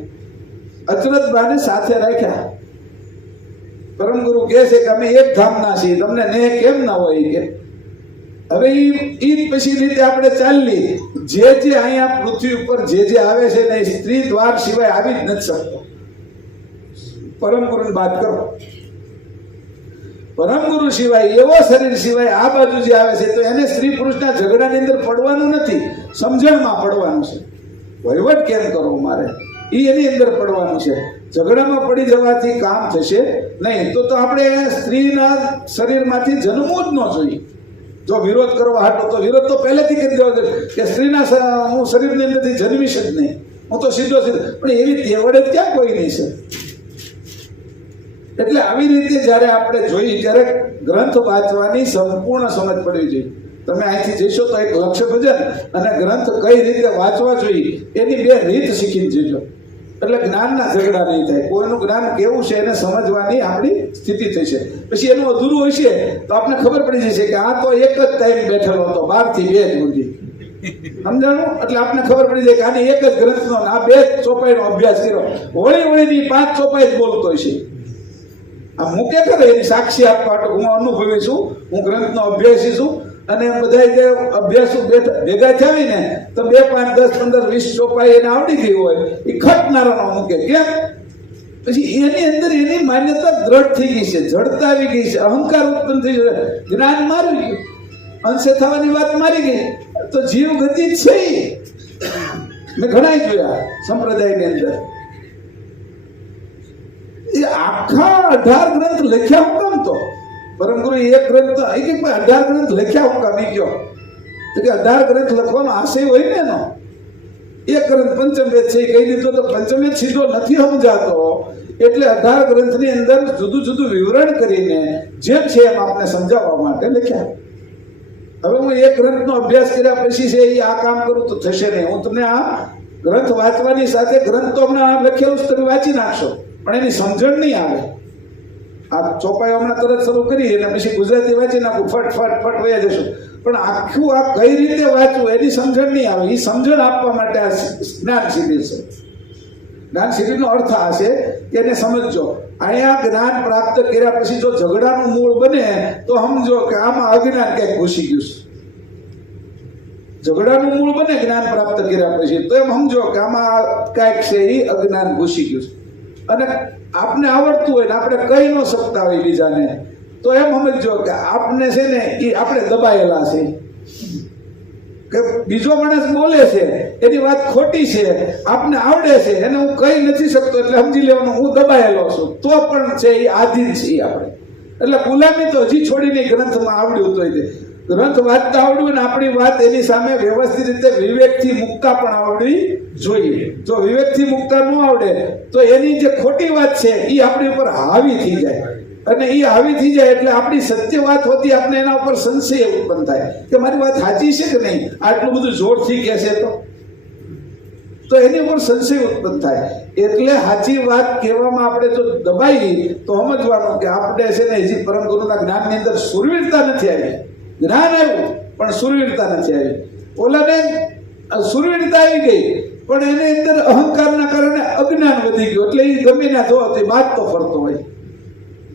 અચરતબાને સાથે રાખ્યા. પરમ ગુરુ કહે છે કે અમે એક ધામના છીએ, તમને નેહ કેમ ના હોય કે. હવે એ પછી રીતે આપણે ચાલી જે અહીંયા પૃથ્વી ઉપર જે આવે છે ને સ્ત્રી દ્વાર સિવાય આવી જ નથી શકતો. પરમ ગુરુની વાત કરો. પરમ ગુરુ સિવાય, એવો શરીર સિવાય આ બાજુ જે આવે છે તો એને સ્ત્રી પુરુષના ઝઘડાની અંદર પડવાનું નથી, સમજણમાં પડવાનું છે. વહીવટ કેમ કરવો મારે એની અંદર પડવાનું છે. ઝઘડામાં પડી જવાથી કામ થશે નહીં. તો આપણે સ્ત્રીના શરીરમાંથી જન્મવું જ ન જોઈએ. જો વિરોધ કરવા હાટો તો વિરોધ તો પહેલેથી કરી દેવો જોઈએ કે હું શરીરની અંદરથી જન્મીશ જ નહીં, હું તો સીધો. પણ એવી તેવડે ક્યાં કોઈ નહીં છે. એટલે આવી રીતે જ્યારે આપણે જોઈએ ત્યારે ગ્રંથ વાંચવાની સંપૂર્ણ સમજ પડવી જોઈએ. તમે અહીંથી જશો તો એક લક્ષ્ય ભજન અને ગ્રંથ કઈ રીતે વાંચવા જોઈએ એની બે રીત શીખીને જજો. એટલે જ્ઞાનના ઝઘડા નહીં થાય. કોઈનું જ્ઞાન કેવું છે એને સમજવાની આપણી સ્થિતિ થશે. પછી એનું અધૂરું હશે તો આપણને ખબર પડી જશે કે આ તો એક જ ટાઈમ બેઠેલો હતો 12 થી 2 સુધી. સમજાણું? એટલે આપણને ખબર પડી જાય કે આની એક જ ગ્રંથનો આ 2 ચોપાઈનો અભ્યાસ કર્યો. વળીની 5 ચોપાઈ જ બોલતો છે. આ મૂકે કરે એની સાક્ષી આપવા માટે હું અનુભવી છું, હું ગ્રંથનો અભ્યાસી છું. અને બધા જે અભ્યાસો ભેગા થયા ને તો 2, 5, 10, 15, 20 ચોપાઈ એને આવડી ગઈ હોય એ ખટનારાનો મૂકે. કેમ? પછી એની અંદર એની માન્યતા દ્રઢ થઈ ગઈ છે, જડતા આવી ગઈ છે, અહંકાર ઉત્પન્ન થઈ છે, જ્ઞાન મારી ગયું, અંશે થવાની વાત મારી ગઈ. તો જીવ ગતિ જ છે. મેં ઘણા જોયા સંપ્રદાયની અંદર એ આખા 18 ગ્રંથ લખ્યા હું કામ તો પરમ ગુરુ એક ગ્રંથ 18 ગ્રંથ લખ્યા હું કામ એ કયો તો કે 18 ગ્રંથ લખવાનો આશય હોય ને એનો એક ગ્રંથ પંચમવેદ છે કહી દીધો તો પંચમવેદ સીધો નથી સમજાતો એટલે 18 ગ્રંથની અંદર જુદું જુદું વિવરણ કરીને જેમ છે એમ આપણે સમજાવવા માટે લખ્યા. હવે હું એક ગ્રંથનો અભ્યાસ કર્યા પછી છે એ આ કામ કરું તો થશે નહીં. હું તમને આ ગ્રંથ વાંચવાની સાથે ગ્રંથ તો હમણાં લખેલું જ તમે વાંચી નાખશો પણ એની સમજણ નહીં આવે. આ ચોપાઈ હમણાં તરત શરૂ કરી અને પછી ગુજરાતી વાંચી નાખું ફટ વયા જશું પણ આખું આ કઈ રીતે વાંચવું એની સમજણ નહીં આવે. એ સમજણ આપવા માટે આ જ્ઞાન શિબિર છે. જ્ઞાન શિબિરનો અર્થ આ છે કે એને સમજજો. અહીંયા જ્ઞાન પ્રાપ્ત કર્યા પછી જો ઝઘડાનું મૂળ બને તો સમજો કે આમાં અજ્ઞાન ક્યાંક ઘૂસી ગયું છે. ઝઘડાનું મૂળ બને જ્ઞાન પ્રાપ્ત કર્યા પછી તો એમ સમજો કે આમાં કાંઈક છે એ અજ્ઞાન ઘૂસી ગયું છે. અને આપને આવડતું હોય ને આપણે કહી ન શકતા હોય બીજાને તો એમ સમજો કે આપને છે ને એ આપણે દબાયેલા છે કે બીજો માણસ બોલે છે એની વાત ખોટી છે આપને આવડે છે એને હું કહી નથી શકતો એટલે સમજી લેવાનું હું દબાયેલો છું તો પણ છે એ આધીન છીએ આપણે. એટલે ગુલામી તો હજી છોડીને ગ્રંથમાં આવડ્યું તો ગ્રંથ વાંચતા આવડ્યું ને આપણી વાત એની સામે વ્યવસ્થિત રીતે વિવેકથી મુક્તા પણ આવડવી જોઈએ. જો વિવેકથી મુક્તા ન આવડે તો એની જે ખોટી વાત છે એ આપણી ઉપર હાવી થઈ જાય અને એ હાવી થઈ જાય એટલે આપણી સત્ય વાત હોતી આપણે એના ઉપર સંશય ઉત્પન્ન થાય કે મારી વાત સાચી છે કે નહીં, આટલું બધું જોરથી કહેશે તો એની ઉપર સંશય ઉત્પન્ન થાય. એટલે સાચી વાત કહેવામાં આપણે જો દબાઈ તો સમજવાનું કે આપણે છે ને હજી પરમ ગુરુના જ્ઞાનની અંદર સુરવીરતા નથી આવી. જ્ઞાન આવ્યું પણ સુરવીરતા નથી આવી. ઓલાને સુરવીરતા આવી ગઈ પણ એની અંદર અહંકારના કારણે અજ્ઞાન વધી ગયું એટલે એ ગમે ના જો વાત તો ફરતો હોય.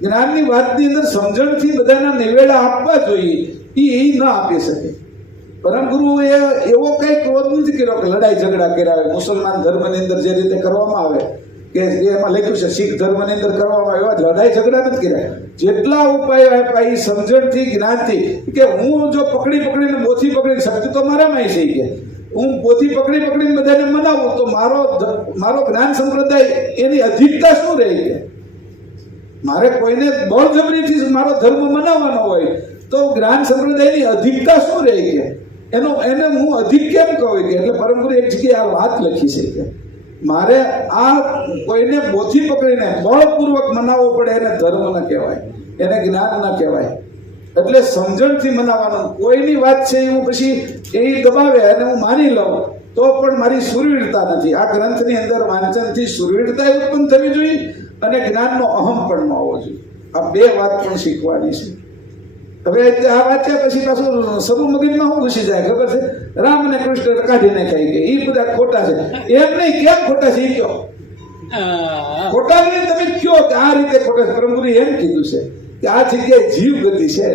જ્ઞાનની વાતની અંદર સમજણથી બધાના નિવેડા આપવા જોઈએ એ ન આપી શકે. પરમ ગુરુએ એવો કઈ ક્રોધ નથી કર્યો કે લડાઈ ઝઘડા કર્યા આવે. મુસલમાન ધર્મની અંદર જે રીતે કરવામાં આવે કે એમાં લખ્યું છે શીખ ધર્મની અંદર કરવામાં આવે એવા લડાઈ ઝઘડા નથી કર્યા. જેટલા ઉપાયો આપ્યા એ સમજણથી જ્ઞાનથી કે હું જો પકડીને બોથી પકડીને શક્તિ તો મારામાં છે કે હું બોથી પકડીને બધાને મનાવું તો મારો જ્ઞાન સંપ્રદાય એની અધિકતા શું રહી કે મારે કોઈને બળજબરીથી મારો ધર્મ મનાવવાનો હોય તો જ્ઞાન સંપ્રદાયની અધિકતા શું રહી કે એને હું અધિક કેમ કહું કે એટલે પરમ ગુરુ એક જગ્યાએ આ વાત લખી છે કે મારે આ કોઈને બોથી પકડીને બળપૂર્વક મનાવવો પડે એને ધર્મ ન કહેવાય, એને જ્ઞાન ન કહેવાય. એટલે સમજણથી મનાવવાનું. કોઈની વાત છે હું પછી એ દબાવે અને હું માની લઉં તો પણ મારી સુરવીરતા નથી. આ ગ્રંથની અંદર વાંચનથી સુરવીરતા ઉત્પન્ન થવી જોઈએ અને જ્ઞાનનો અહમ પણ ન હોવો જોઈએ. આ બે વાત પણ શીખવાની છે. હવે આ વાંચ્યા પછી પાછું સબુ મગજમાં શું ઘૂસી જાય ખબર છે? રામ અને કૃષ્ણ કાઢી નાખાઈ ગયા એ બધા ખોટા છે. એમ નહીં કેમ ખોટા છે એ કયો ખોટા નહીં તમે કયો કે આ રીતે ખોટા છે. પરમ ગુરુ એમ કીધું છે કે આ જગ્યાએ જીવ ગતિ છે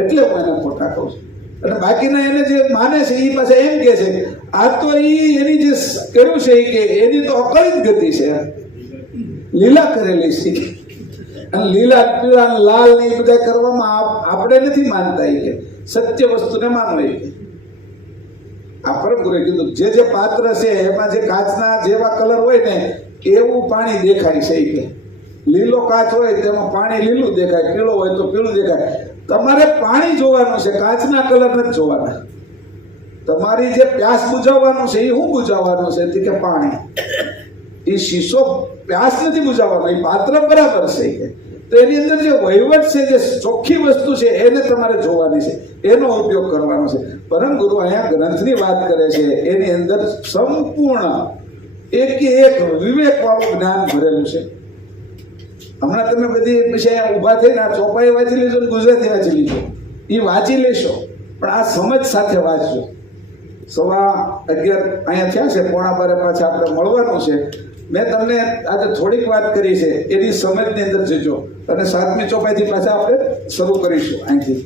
એટલે હું એને ખોટા કહું છું. અને બાકીના એને જે માને છે એ પાછા એમ કે છે આ તો એની જે કર્યું છે એ કે એની તો અકળિત ગતિ છે, લીલા કરેલી છે. અને લીલા પીળા લાલ ને એ બધા કરવામાં આપણે નથી માનતા કે સત્ય વસ્તુને માનવો કે આ પરમ ગુરુએ કીધું જે પાત્ર છે એમાં જે કાચના જેવા કલર હોય ને એવું પાણી દેખાય છે કે લીલો કાચ હોય તેમાં પાણી લીલું દેખાય, પીળો હોય તો પીળું દેખાય. તમારે પાણી જોવાનું છે, કાચના કલર નથી જોવાના. તમારી જે પ્યાસ બુજાવવાનું છે એ શું બુજાવવાનું છે? કે પાણી. એ શીશો પ્યાસ નથી બુજાવવાનો, એ પાત્ર બરાબર છે કે. તો એની અંદર જે વહીવટ છે, જે ચોખ્ખી વસ્તુ છે એને તમારે જોવાની છે, એનો ઉપયોગ કરવાનો છે. પરમ ગુરુ અહીંયા ગ્રંથની વાત કરે છે, એની અંદર સંપૂર્ણ એક વિવેક વાળું જ્ઞાન ભરેલું છે. હમણાં તમે બધી પછી અહીંયા ઊભા થઈને આ ચોપાઈ વાંચી લેજો ને ગુજરાતી વાંચી લેજો, એ વાંચી લેશો, પણ આ સમજ સાથે વાંચજો. 11:15 અહીંયા થયા છે, 11:15 પાછા આપણે મળવાનું છે. મેં તમને આજે થોડીક વાત કરી છે, એની સમજની અંદર જજો અને 7મી ચોપાઈથી પાછા આપણે શરૂ કરીશું અહીંથી.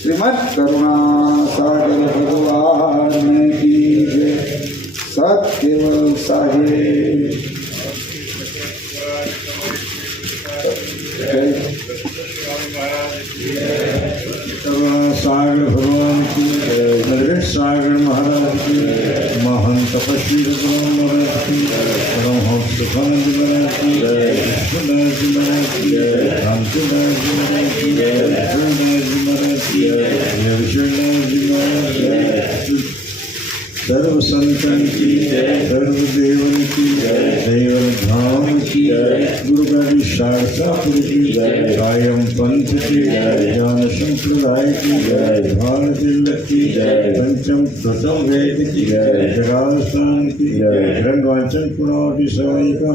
શ્રીમદ કરુણા સાગર ભગવાન કી જય. સત્કેવલ સાહેબ करुणा सागर भगवान की नरेश सागर महाराज की महान तपस्वी भगवान महाराज की परमहंस सुखानंद महाराज की विश्वनाथ जी महाराज की रामचंद्र जी महाराज की विश्वनाथ जी महाराज की विश्वनाथ जी महाराज की सर्व संतन की सर्व देवन की देवन धाम की गुरु गाड़ी शारदापुर की कायम पंथ की ज्ञान संप्रदाय की भारत तिलक की पंचम दशम वेद की जगास्थान की रंगवाचन पुराण की सवाई का